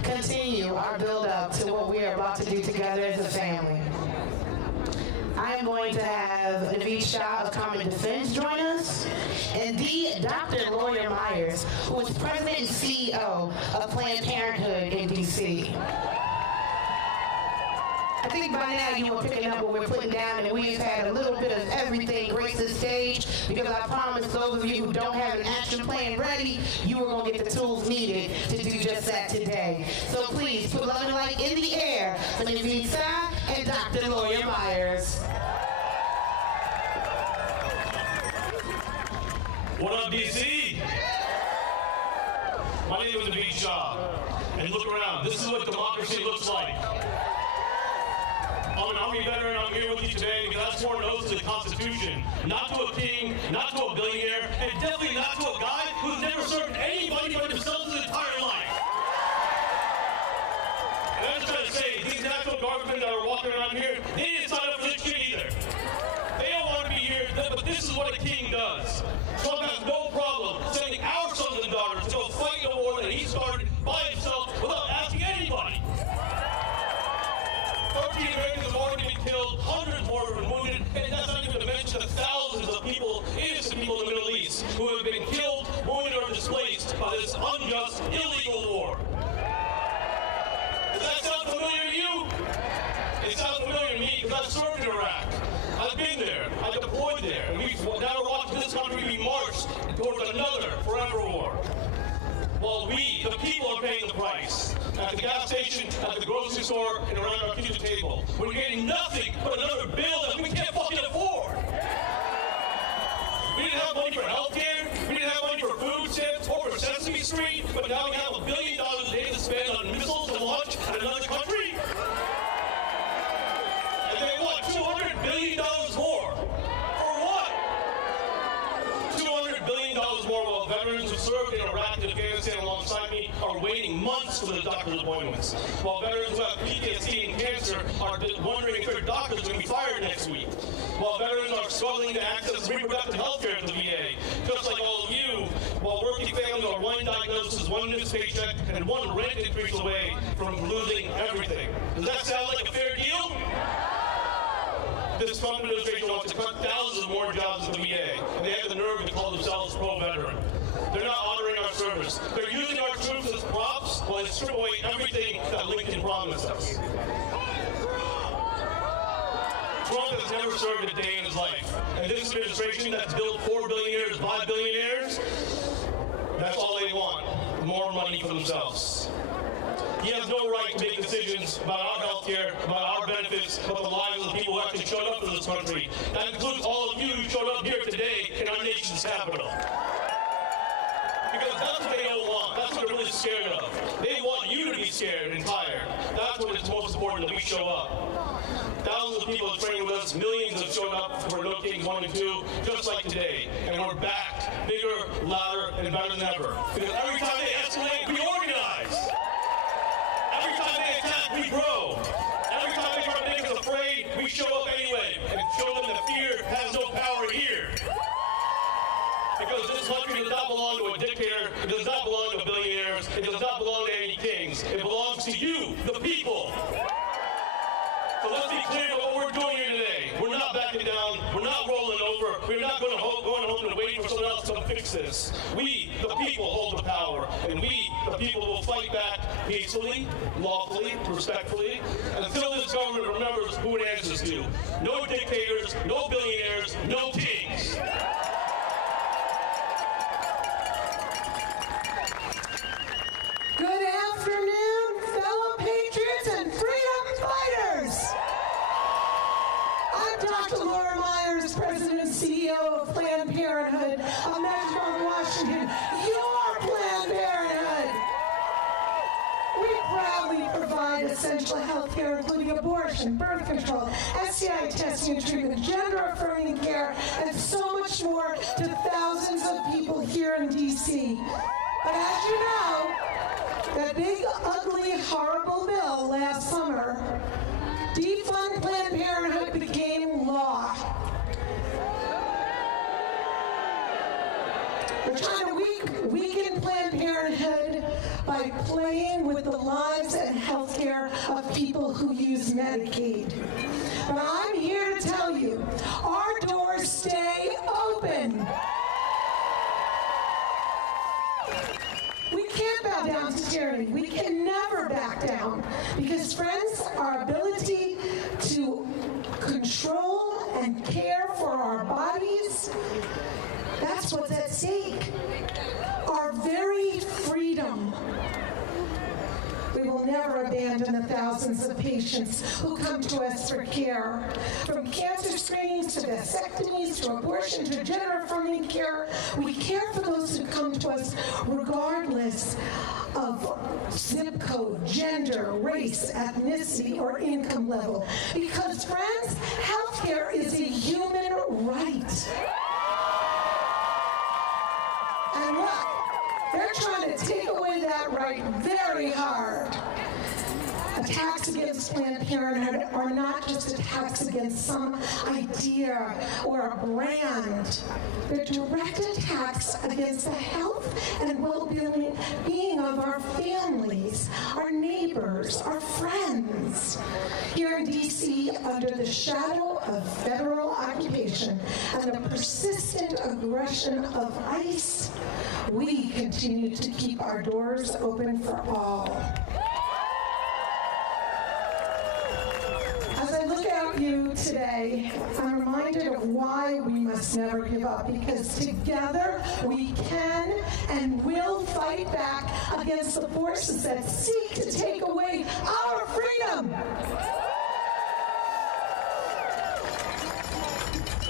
continue our build up to what we are about to do together as a family. I am going to have Naveed Shah of Common Defense join us, and Dr. Lawyer Myers, who is President and CEO of Planned Parenthood in D.C. I think by now you were picking up what we're putting down, and we've had a little bit of everything grace the stage, because I promise those of you who don't have an action plan ready, you are going to get the tools needed to do just that today. So please, put love and light in the air for Naveed Shah and Dr. Lawyer Myers. What up, DC? My name is Naveed Shah, and look around. This is what democracy looks like. I'm an Army veteran. I'm here with you today because I swore an oath to the Constitution, not to a king, not to a billionaire, and definitely not to a guy who's never served anybody but himself his entire life. And I'm just trying to say, these National Guardsmen that are walking around here, they didn't sign up for this shit either. They don't want to be here, but this is what a king does. Trump has no problem sending our sons and daughters to go fight a war that he started by himself without asking anybody. 13 Americans have already been killed, hundreds more have been wounded, and that's not even to mention the thousands of people, innocent people in the Middle East, who have been killed, wounded, or displaced by this unjust, illegal war. Does that sound familiar to you? It sounds familiar to me because I've served in Iraq. I've been there. I deployed there. And we've now watched this country be marched towards another forever war. While we, the people, are paying the price. At the gas station, at the grocery store, and around our kitchen table. We're getting nothing but another bill that we can't fucking afford. We didn't have money for healthcare. We didn't have money for food stamps or for Sesame Street. But now we have $1 billion a day to spend on missiles to launch at another country. And they want $200 billion more. For what? $200 billion more while veterans who served in Iraq and Afghanistan alongside me are waiting months for their doctor's appointments. While veterans who have PTSD and cancer are wondering if their doctors are going to be fired next week. While veterans are struggling to access reproductive health care at the VA. Just like all of you, while working families are one diagnosis, one missed paycheck, and one rent increase away from losing everything. Does that sound like a fair deal? This Trump administration wants to cut thousands of more jobs at the VA, and they have the nerve to call themselves pro-veteran. They're not honoring our service. They're using our troops as props while they strip away everything that Lincoln promised us. Trump has never served a day in his life. And this administration that's built 4 billionaires, 5 billionaires, that's all they want. More money for themselves. He has no right to make decisions about our health care, about our benefits, about the lives of the people who actually showed up for this country. That includes all of you who showed up here today in our nation's capital. Because that's what they don't want. That's what they're really scared of. They want you to be scared and tired. That's when it's most important that we show up. Thousands of people have trained with us. Millions have shown up for No Kings 1 and 2, just like today. And we're back, bigger, louder, and better than ever. Because every time they escalate, we organize. Every time they attack, we grow. Every time they try to make us afraid, we show up anyway and show them that fear has no power here. Because this country does not belong to a dictator, it does not belong to billionaires, it does not belong to any kings. It belongs to you, the people. So let's be clear about what we're doing here today. We're not backing down, we're not rolling over, we're not going home and waiting for someone else to fix this. We, the people, hold the power, and we, the people, will fight back peacefully, lawfully, respectfully, and until this government remembers who it answers to. No dictators, no billionaires, no kings. Good afternoon, fellow patriots and freedom fighters. I'm Dr. Laura Myers, President and CEO of Planned Parenthood of Metro Washington, your Planned Parenthood. We proudly provide essential health care, including abortion, birth control, STI testing and treatment, gender-affirming care, and so much more to thousands of people here in D.C. But as you know, that big, ugly, horrible bill last summer, defund Planned Parenthood, became law. We're trying to weaken Planned Parenthood by playing with the lives and health care of people who use Medicaid. But I'm here to tell you, our doors stay open. We can't bow down to tyranny. We can never back down because, friends, our ability to control and care for our bodies, that's what's at stake. Our very freedom. We will never never abandon the thousands of patients who come to us for care. From cancer screenings to vasectomies to abortion to gender-affirming care, we care for those who come to us regardless of zip code, gender, race, ethnicity, or income level. Because, friends, healthcare is a human right. And look, they're trying to take away that right very hard. Attacks against Planned Parenthood are not just attacks against some idea or a brand. They're direct attacks against the health and well-being of our families, our neighbors, our friends. Here in D.C., under the shadow of federal occupation and the persistent aggression of ICE, we continue to keep our doors open for all. As I look at you today, I'm reminded of why we must never give up, because together we can and will fight back against the forces that seek to take away our freedom.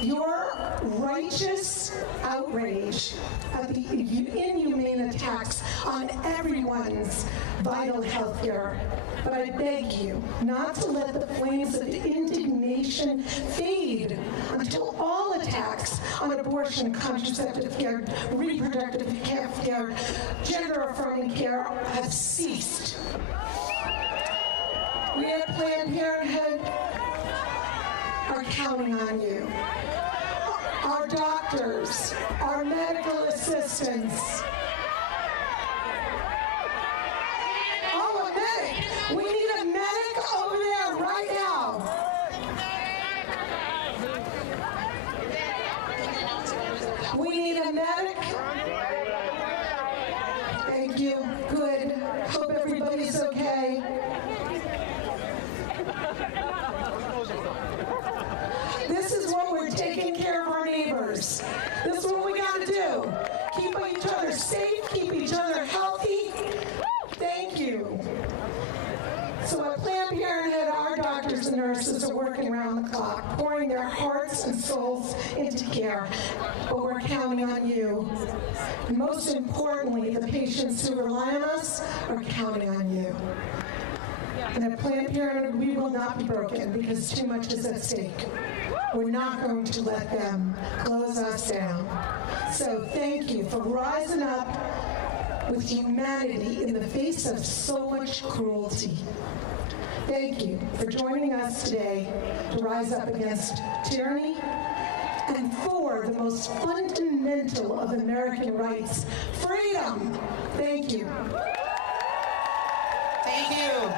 Your righteous outrage at the inhumane attacks on everyone's vital health care. But I beg you not to let the flames of indignation fade until all attacks on abortion, contraceptive care, reproductive care, gender-affirming care have ceased. We at Planned Parenthood are counting on you. Our doctors, our medical assistants. Oh, a medic! We need a medic over there right now. We need a medic. Thank you. Good. Hope everybody's okay. This is what we're taking care of our neighbors. This is what we gotta do. Keep each other safe, keep each other healthy. Thank you. So at Planned Parenthood, our doctors and nurses are working around the clock, pouring their hearts and souls into care. But we're counting on you. And most importantly, the patients who rely on us are counting on you. And at Planned Parenthood, we will not be broken because too much is at stake. We're not going to let them close us down. So thank you for rising up with humanity in the face of so much cruelty. Thank you for joining us today to rise up against tyranny and for the most fundamental of American rights, freedom. Thank you. Thank you.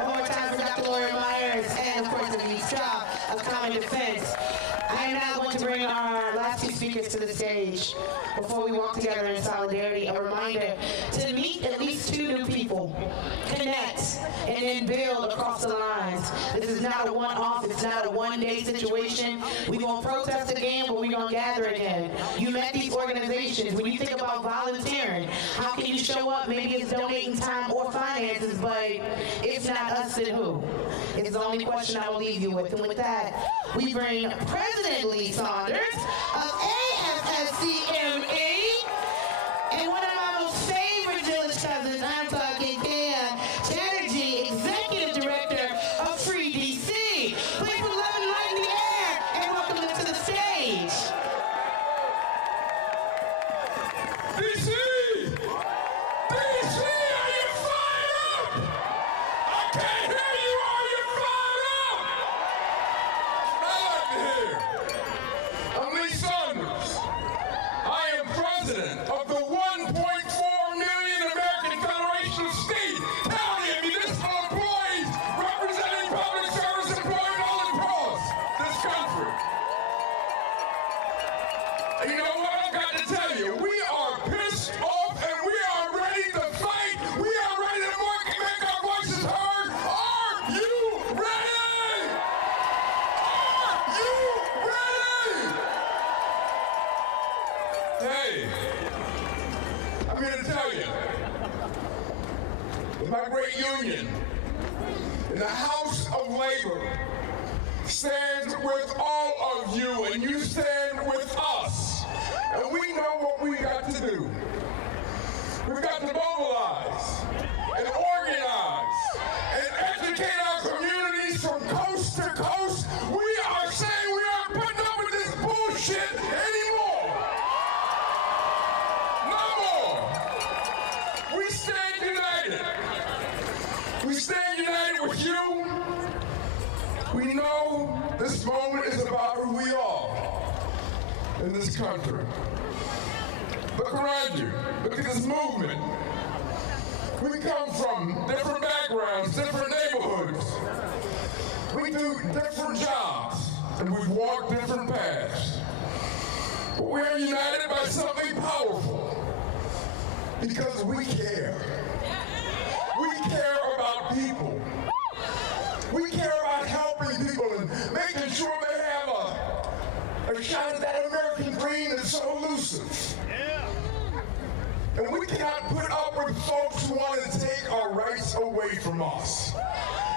One more time for Dr. Laura Myers and, of course, the staff of Common Defense. I am now going to bring our last two speakers to the stage before we walk together in solidarity. A reminder to meet at least two new people, connect, and then build across the lines. This is not a one-off. It's not a one-day situation. We're going to protest again, but we're going to gather again. You met these organizations. When you think about volunteering, how can you show up? Maybe it's donating time or finances, but if not us, then who? It's the only question I will leave you with. And with that, we bring President Lee Saunders of AFSCME and one of my most favorite village cousins, I'm talking Dan Chatterjee, Executive Director of Free DC. Please put love and light in the air and welcome them to the stage. DC! DC, are you fired up? I can't hear you. Are you fired up? I like to hear. I'm Lee Saunders. I am president of the 1.4 million American Federation of State, county, and municipal employees representing public service employees all across this country. And you know what? I've got to tell you, we are pissed off and we are ready to fight. We are ready to make our voices heard. Are you ready? Are you ready? Hey, I'm here to tell you, with my great union, And the House of Labor stands with all of you, and you stand with us. And we know what we got to do. We've got to mobilize and organize and educate our communities from coast to coast. We are saying we aren't putting up with this bullshit anymore. No more. We stand united. We stand united with you. We know this moment is about who we are in this country. Look around you. Look at this movement. We come from different backgrounds, different neighborhoods. We do different jobs, and we've walked different paths. But we are united by something powerful, because we care. We care about people. We care about helping people and making sure they have a shot at that American dream that's so elusive. And we cannot put up with folks who want to take our rights away from us.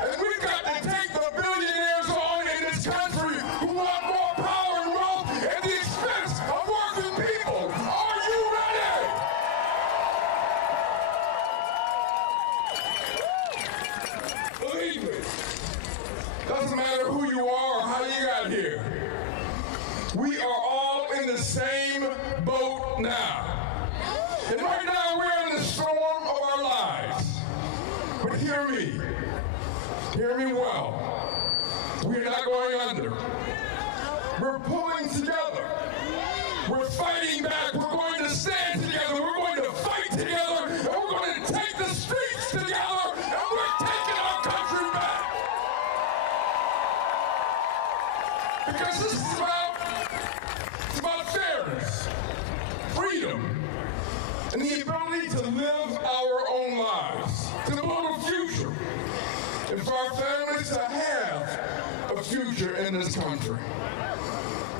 And we've got to take the billionaires on in this country who want more power and wealth at the expense of working people. Are you ready? Believe me, doesn't matter who you are or how you got here. We are all in the same boat now. And right now we're in the storm of our lives. But hear me well. We're not going under. We're pulling together. We're fighting back. We're going to stand together. We're going to fight together. And we're going to take the streets together. And we're taking our country back. Because this is about fairness, freedom, and the ability to live our own lives, to build a future, and for our families to have a future in this country.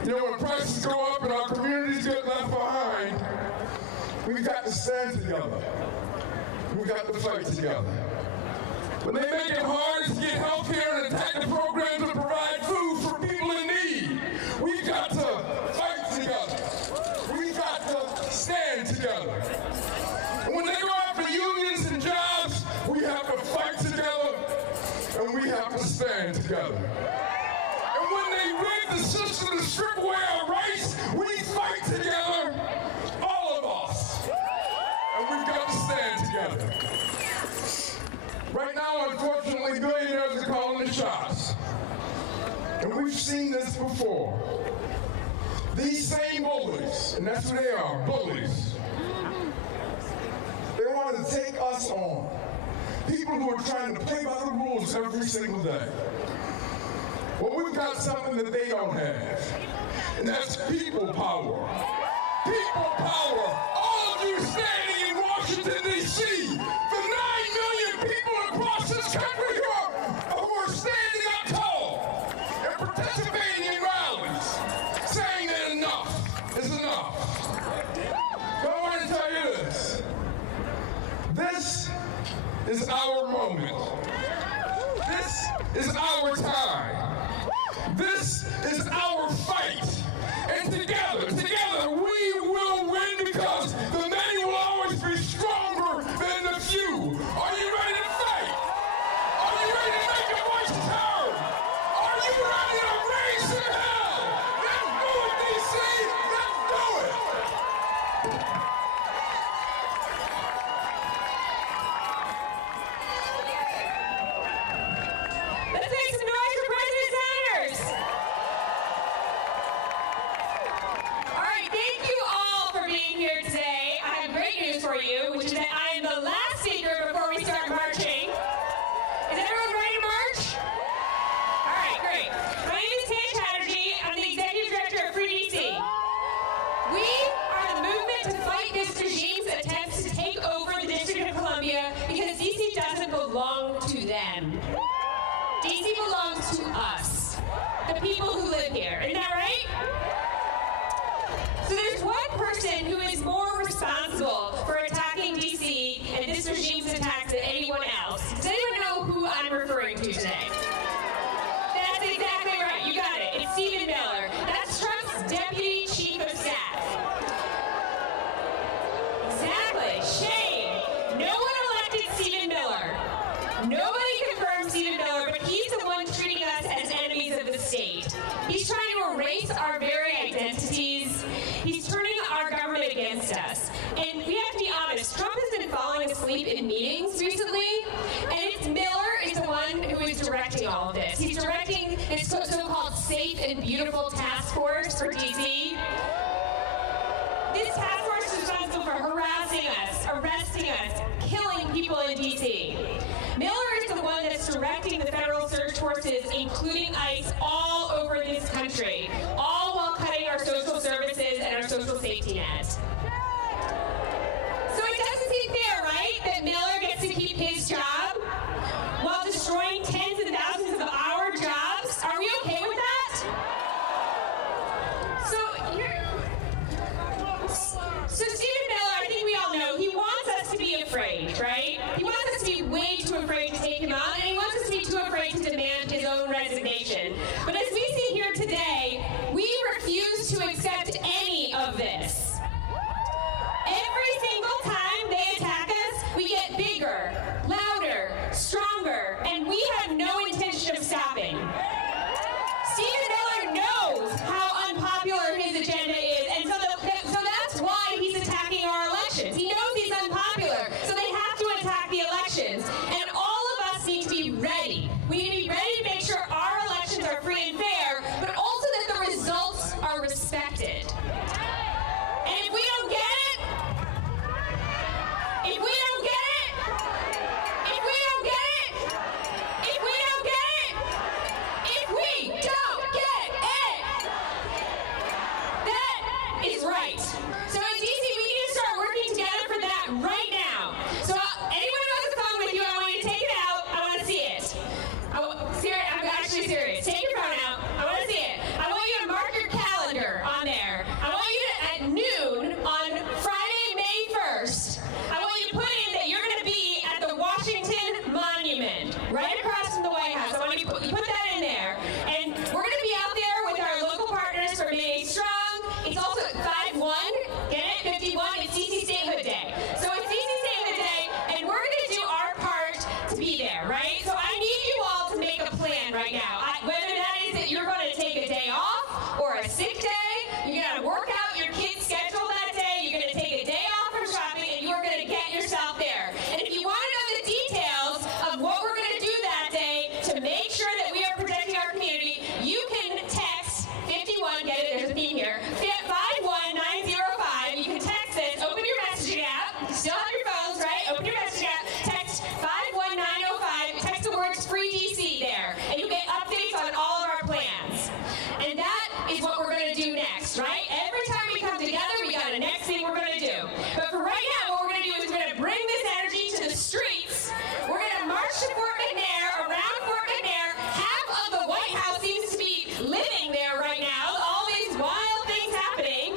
You know, when prices go up and our communities get left behind, we've got to stand together. We've got to fight together. When they make it hard to get health care and attack the programs to provide food for people in need, we've got to fight together. We've got to stand together. And when they go after unions and jobs, we have to fight together and we have to stand together. And when they rig the system to strip away our rights, we fight together, all of us. And we've got to stand together. Right now, unfortunately, billionaires are calling the shots. And we've seen this before. These same bullies, and that's who they are, bullies, they want to take us on. People who are trying to play by the rules every single day. Well, we've got something that they don't have, and that's people power. People power. All of you standing in Washington, D.C., the 9 million people across this country who are standing up tall and participating in rallies, saying that enough is enough. But I want to tell you this. This is our moment. This is our time. This is our fight. And together, we will win, because the many will always be stronger than the few. Are you ready to fight? Are you ready to make your voices heard? Are you ready to raise some hell? Let's do it, D.C. Let's do it. Let's make some noise for President Sanders. All right, thank you all for being here today. I have great news for you, which is that I am the last speaker before we start marching. Is everyone ready to march? All right, great. My name is Tan Chatterjee. I'm the Executive Director of Free DC. We are the movement to fight this regime's attempts to take over the District of Columbia, because DC doesn't belong to them. DC belongs to us, the people who live here. Isn't that right? So there's one person who is more responsible for attacking DC and this regime's attacks than anyone else. Does anyone know who I'm Shame. No one elected Stephen Miller. Nobody confirmed Stephen Miller, but he's the one treating us as enemies of the state. He's trying to erase our very identities. He's turning our government against us. And we have to be honest, Trump has been falling asleep in meetings recently, and it's Miller is the one who is directing all of this. He's directing his so-called Safe and Beautiful Task Force for D.C. This task force is responsible for harassing us, arresting us, killing people in D.C. Miller is the one that's directing the federal search forces, including ICE, all over this country, all while cutting our social services and our social safety net. So it doesn't seem fair, right, that Miller gets to keep his job while destroying tens and thousands of our jobs? Are we okay with that? So Stephen Miller, I think we all know, he wants us to be afraid, right? He wants us to be way too afraid to take him on, and he wants us to be too afraid to demand his own resignation. But as we see here today, we refuse to accept any of this. Every single time they attack us, we get bigger, louder, stronger, and we have no intention of stopping. Stephen Miller knows how unpopular his agenda is, and so that's why he's attacking our elections. He knows he's unpopular, so they have to attack the elections. And all of us need to be ready. We need to be ready to make sure our elections are free and fair, but also that the results are respected. And if we don't get it, if we don't get it, if we don't get it, if we don't get it, if we don't get it, that is right. So in DC, we need to start working together for that right now. So anyone who has a phone with you, I want you to take it out. I want to see it. I'm actually serious. Take your phone out. I want to see it. I want you to mark your calendar on there. I want you to, at noon on Friday, May 1st, I want you to put in that you're going to be at the Washington Monument, right across from the White House. I want you to put that in there. And we're going to be out there with our local partners for May Strong. It's also 5-1. Get it? 51. It's DC Statehood Day. So it's DC Statehood Day, and we're going to do our part to be there, right? So I need you all to make a plan right now. Whether that is that you're going to take a day off or a sick day, you're going to work out your kid's schedule that day, you're going to take a day off from shopping, and you are going to get yourself there. And if you want to know the details of what we're going to do that day to make sure that we are protecting our community, you can text 51, get it, there's a theme here, 51905. You can text this, open your messaging app, still have your phones, right? Open your messaging app, text 51905, text the words free DC there, and you get updates on all of our plans. And that is what we're going to do next, right? Every time we come together, we got a next thing we're going to do. But for right now, what we're going to do is we're going to bring this energy to the streets. We're going to march to Fort McNair, around Fort McNair. Half of the White House seems to be living there right now. All these wild things happening.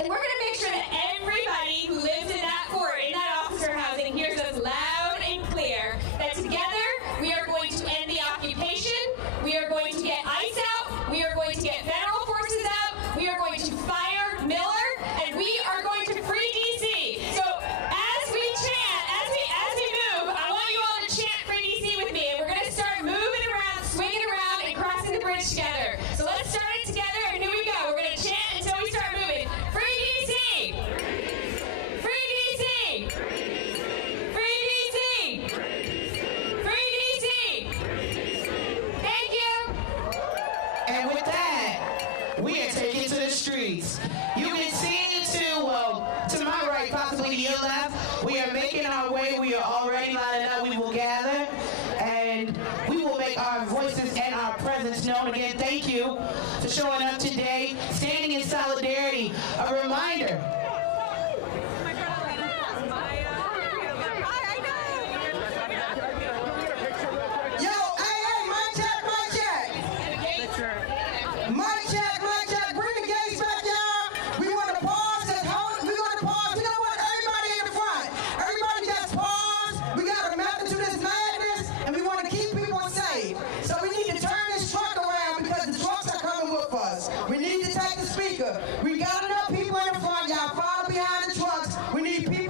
And we're going to make sure that everybody who lives in that fort, in that officer housing, hears us loud and clear that together we are going to end the occupation. We are going to get ICE out. We are going to get federal forces out. We are going to fire Miller, and we are going to free DC. So as we chant, as we move, I want you all to chant free DC with me. And we're going to start moving around, swinging around, and crossing the bridge together. So let's start it together, and here we go. We're going to chant until we start moving. Free DC! Free DC! Free DC! Free DC! Thank you! And with that, we are taking to the streets. You can see it too, to my right, possibly to your left. We are making our way. We are already lining up. We will gather, and we will make our voices and our presence known. Again, thank you for showing up today, standing in solidarity. A reminder. We got enough people in the front, y'all follow behind the trucks. We need people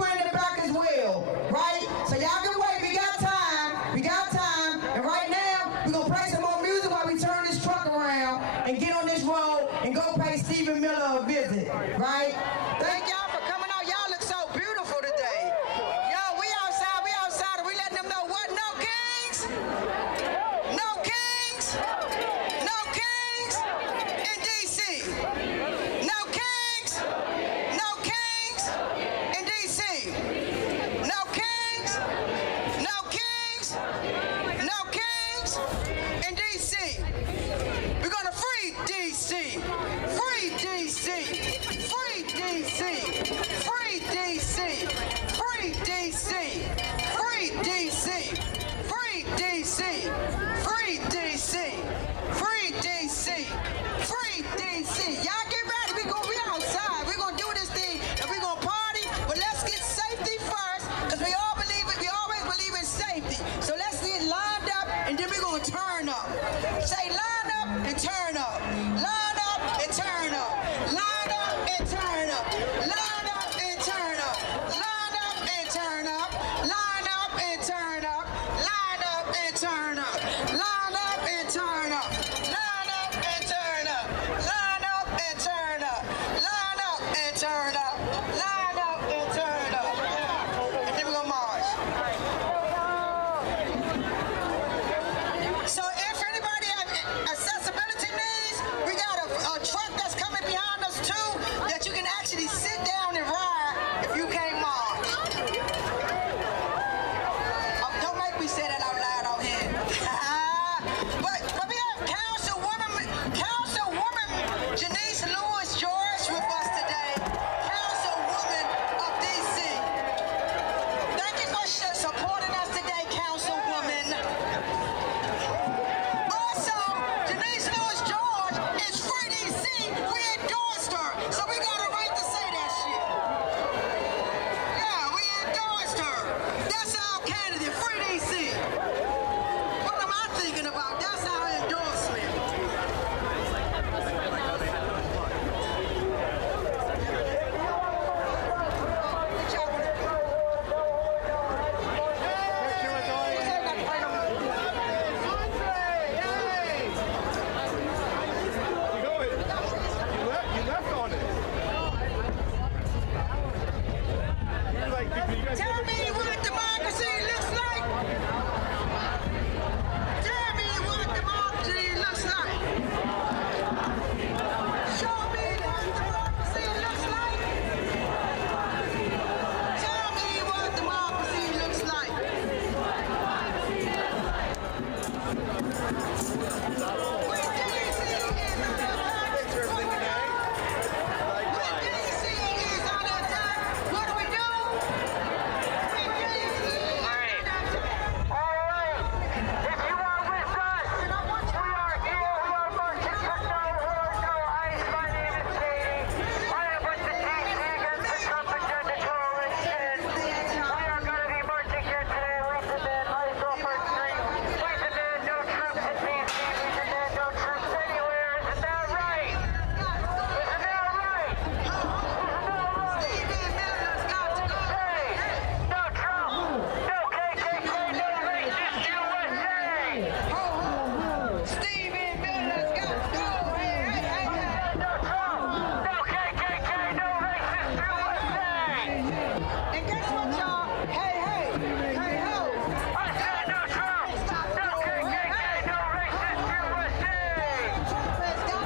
And guess what, y'all? Hey, hey, hey, ho. I said no Trump, no KKK, no racist USA. Let's go.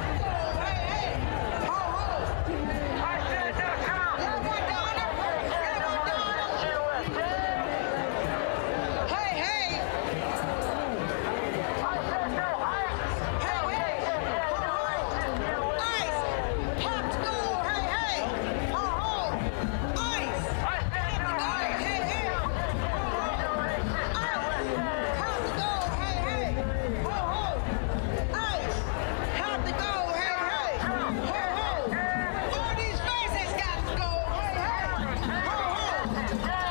Hey, hey. Ho, ho. I said no Trump, Y'all want Donald? Y'all want Donald? Hey, hey. I said no ICE, Hey, hey. Ho, ho. ICE. Have to go. Hey, hey. Ho, ho. ICE. I said no Hey, ICE, hey, hey. Ho, ho. ICE. Have to go. Hey, hey. Ho, ho. ICE. Have to go. Hey, hey. Ho, ho. All these faces got to go. Hey, hey. Ho, ho.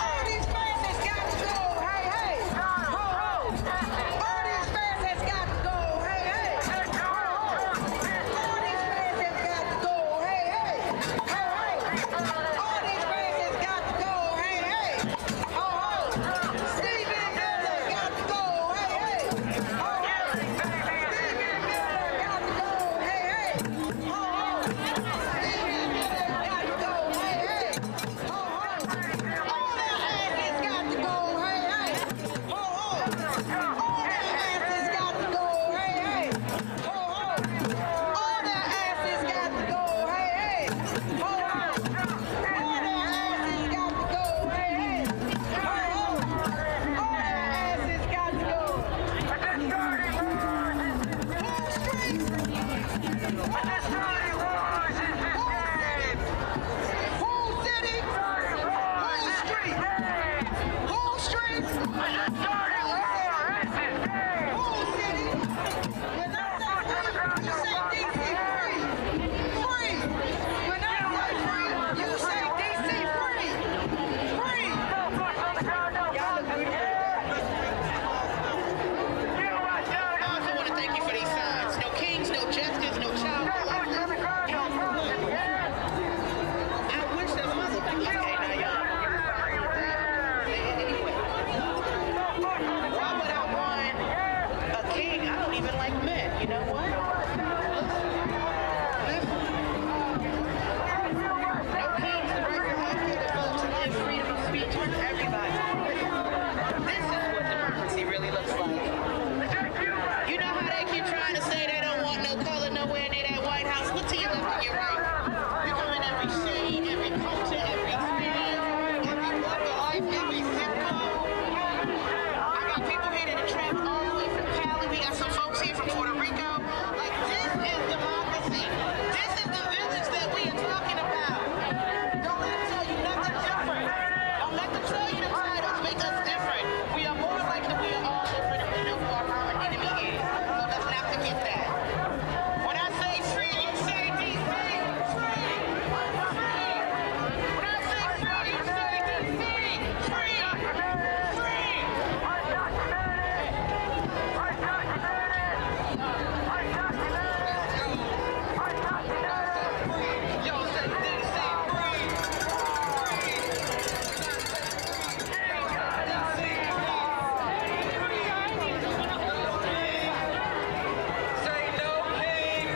All these faces got to go. Hey, hey. Ho, ho. All these faces got to go. Hey, hey. Ho, ho. All these faces got to go. Hey, hey. Ho, ho. All these faces got to go. Hey, hey. Ho, ho. Stephen Miller got to go. Hey, hey. Ho, ho. Stephen Miller got to go. Hey, hey. Ho, ho. Stephen Miller got to go. Hey, hey. Ho, ho. All their asses got to go. Hey, hey. Ho, ho. All their asses got to go. Hey, hey. Ho, ho. All their asses got to go. Hey, hey. Ho, ho. All their asses got to go. Hey, hey. Ho, ho. All their asses got to go. Whole city, whole street, whole street, whole city. When I say free, you say DC free, free. When I say free, you say DC free, free. Y'all look good. I also want to thank you for these signs. No kings, no justice, no child. I wish that mother could get now, y'all. Anyway, why would I want a king? I don't even like men. You know what? Listen. No kings, the right to healthcare, the vote, to live, freedom of speech for everybody. This is what democracy really looks like. You know how they keep trying to say they don't want no color nowhere near that White House? Look to your left and your right. We come in every shade, every culture, every creed, every walk of life, every zip code. I got people here that have traveled all the way from Cali. We got some folks here from Puerto Rico. Like, this is democracy. This is the village that we are talking about. Don't let them tell you nothing different. Don't let them tell you the titles make us different. We are more like that we are all different and we know who our common enemy is. So let's not forget that. When I say free, you say DC. Free. Free. When I say free, you say DC. Free. Free. Y'all say DC. Free. say no king,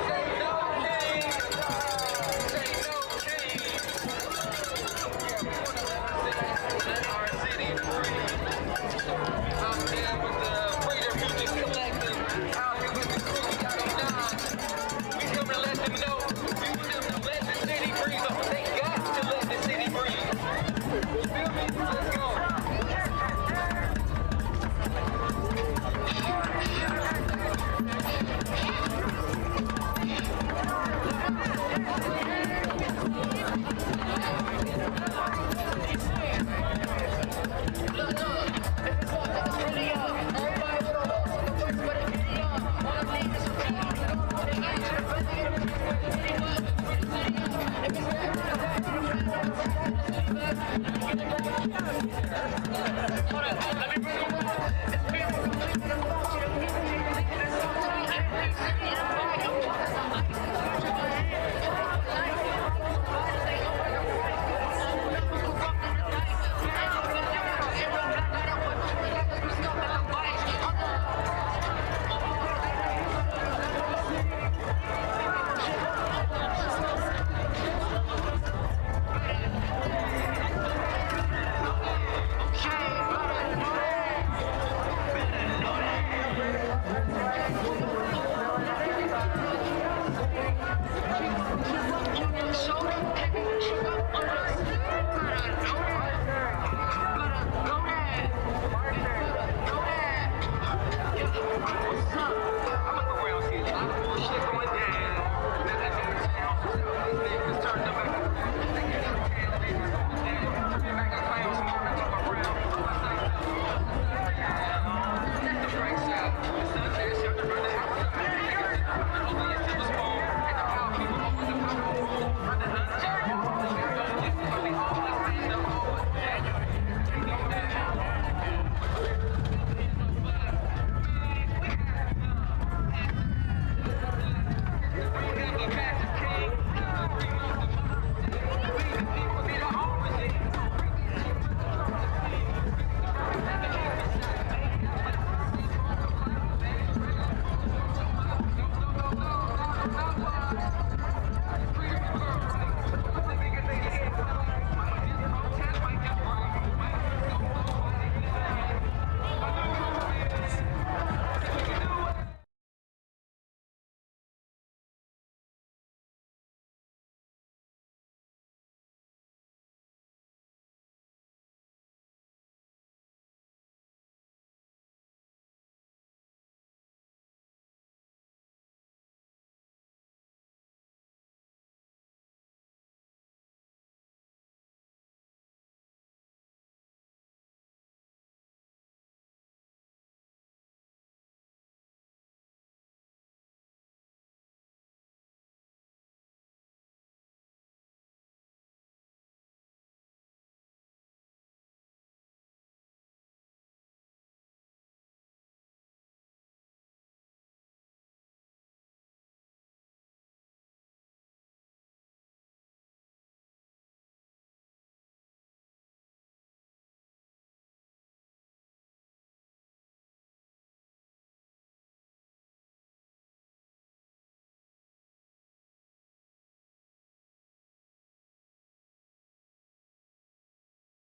say no king, say no king. Let our city free. I'm here with the Freedom Music Collective. Out here with the crew, we got them down. We come to let them know. We want them to let the city breathe. They got to let the city breathe. You feel me? Let's go. Hold on, let me bring it back.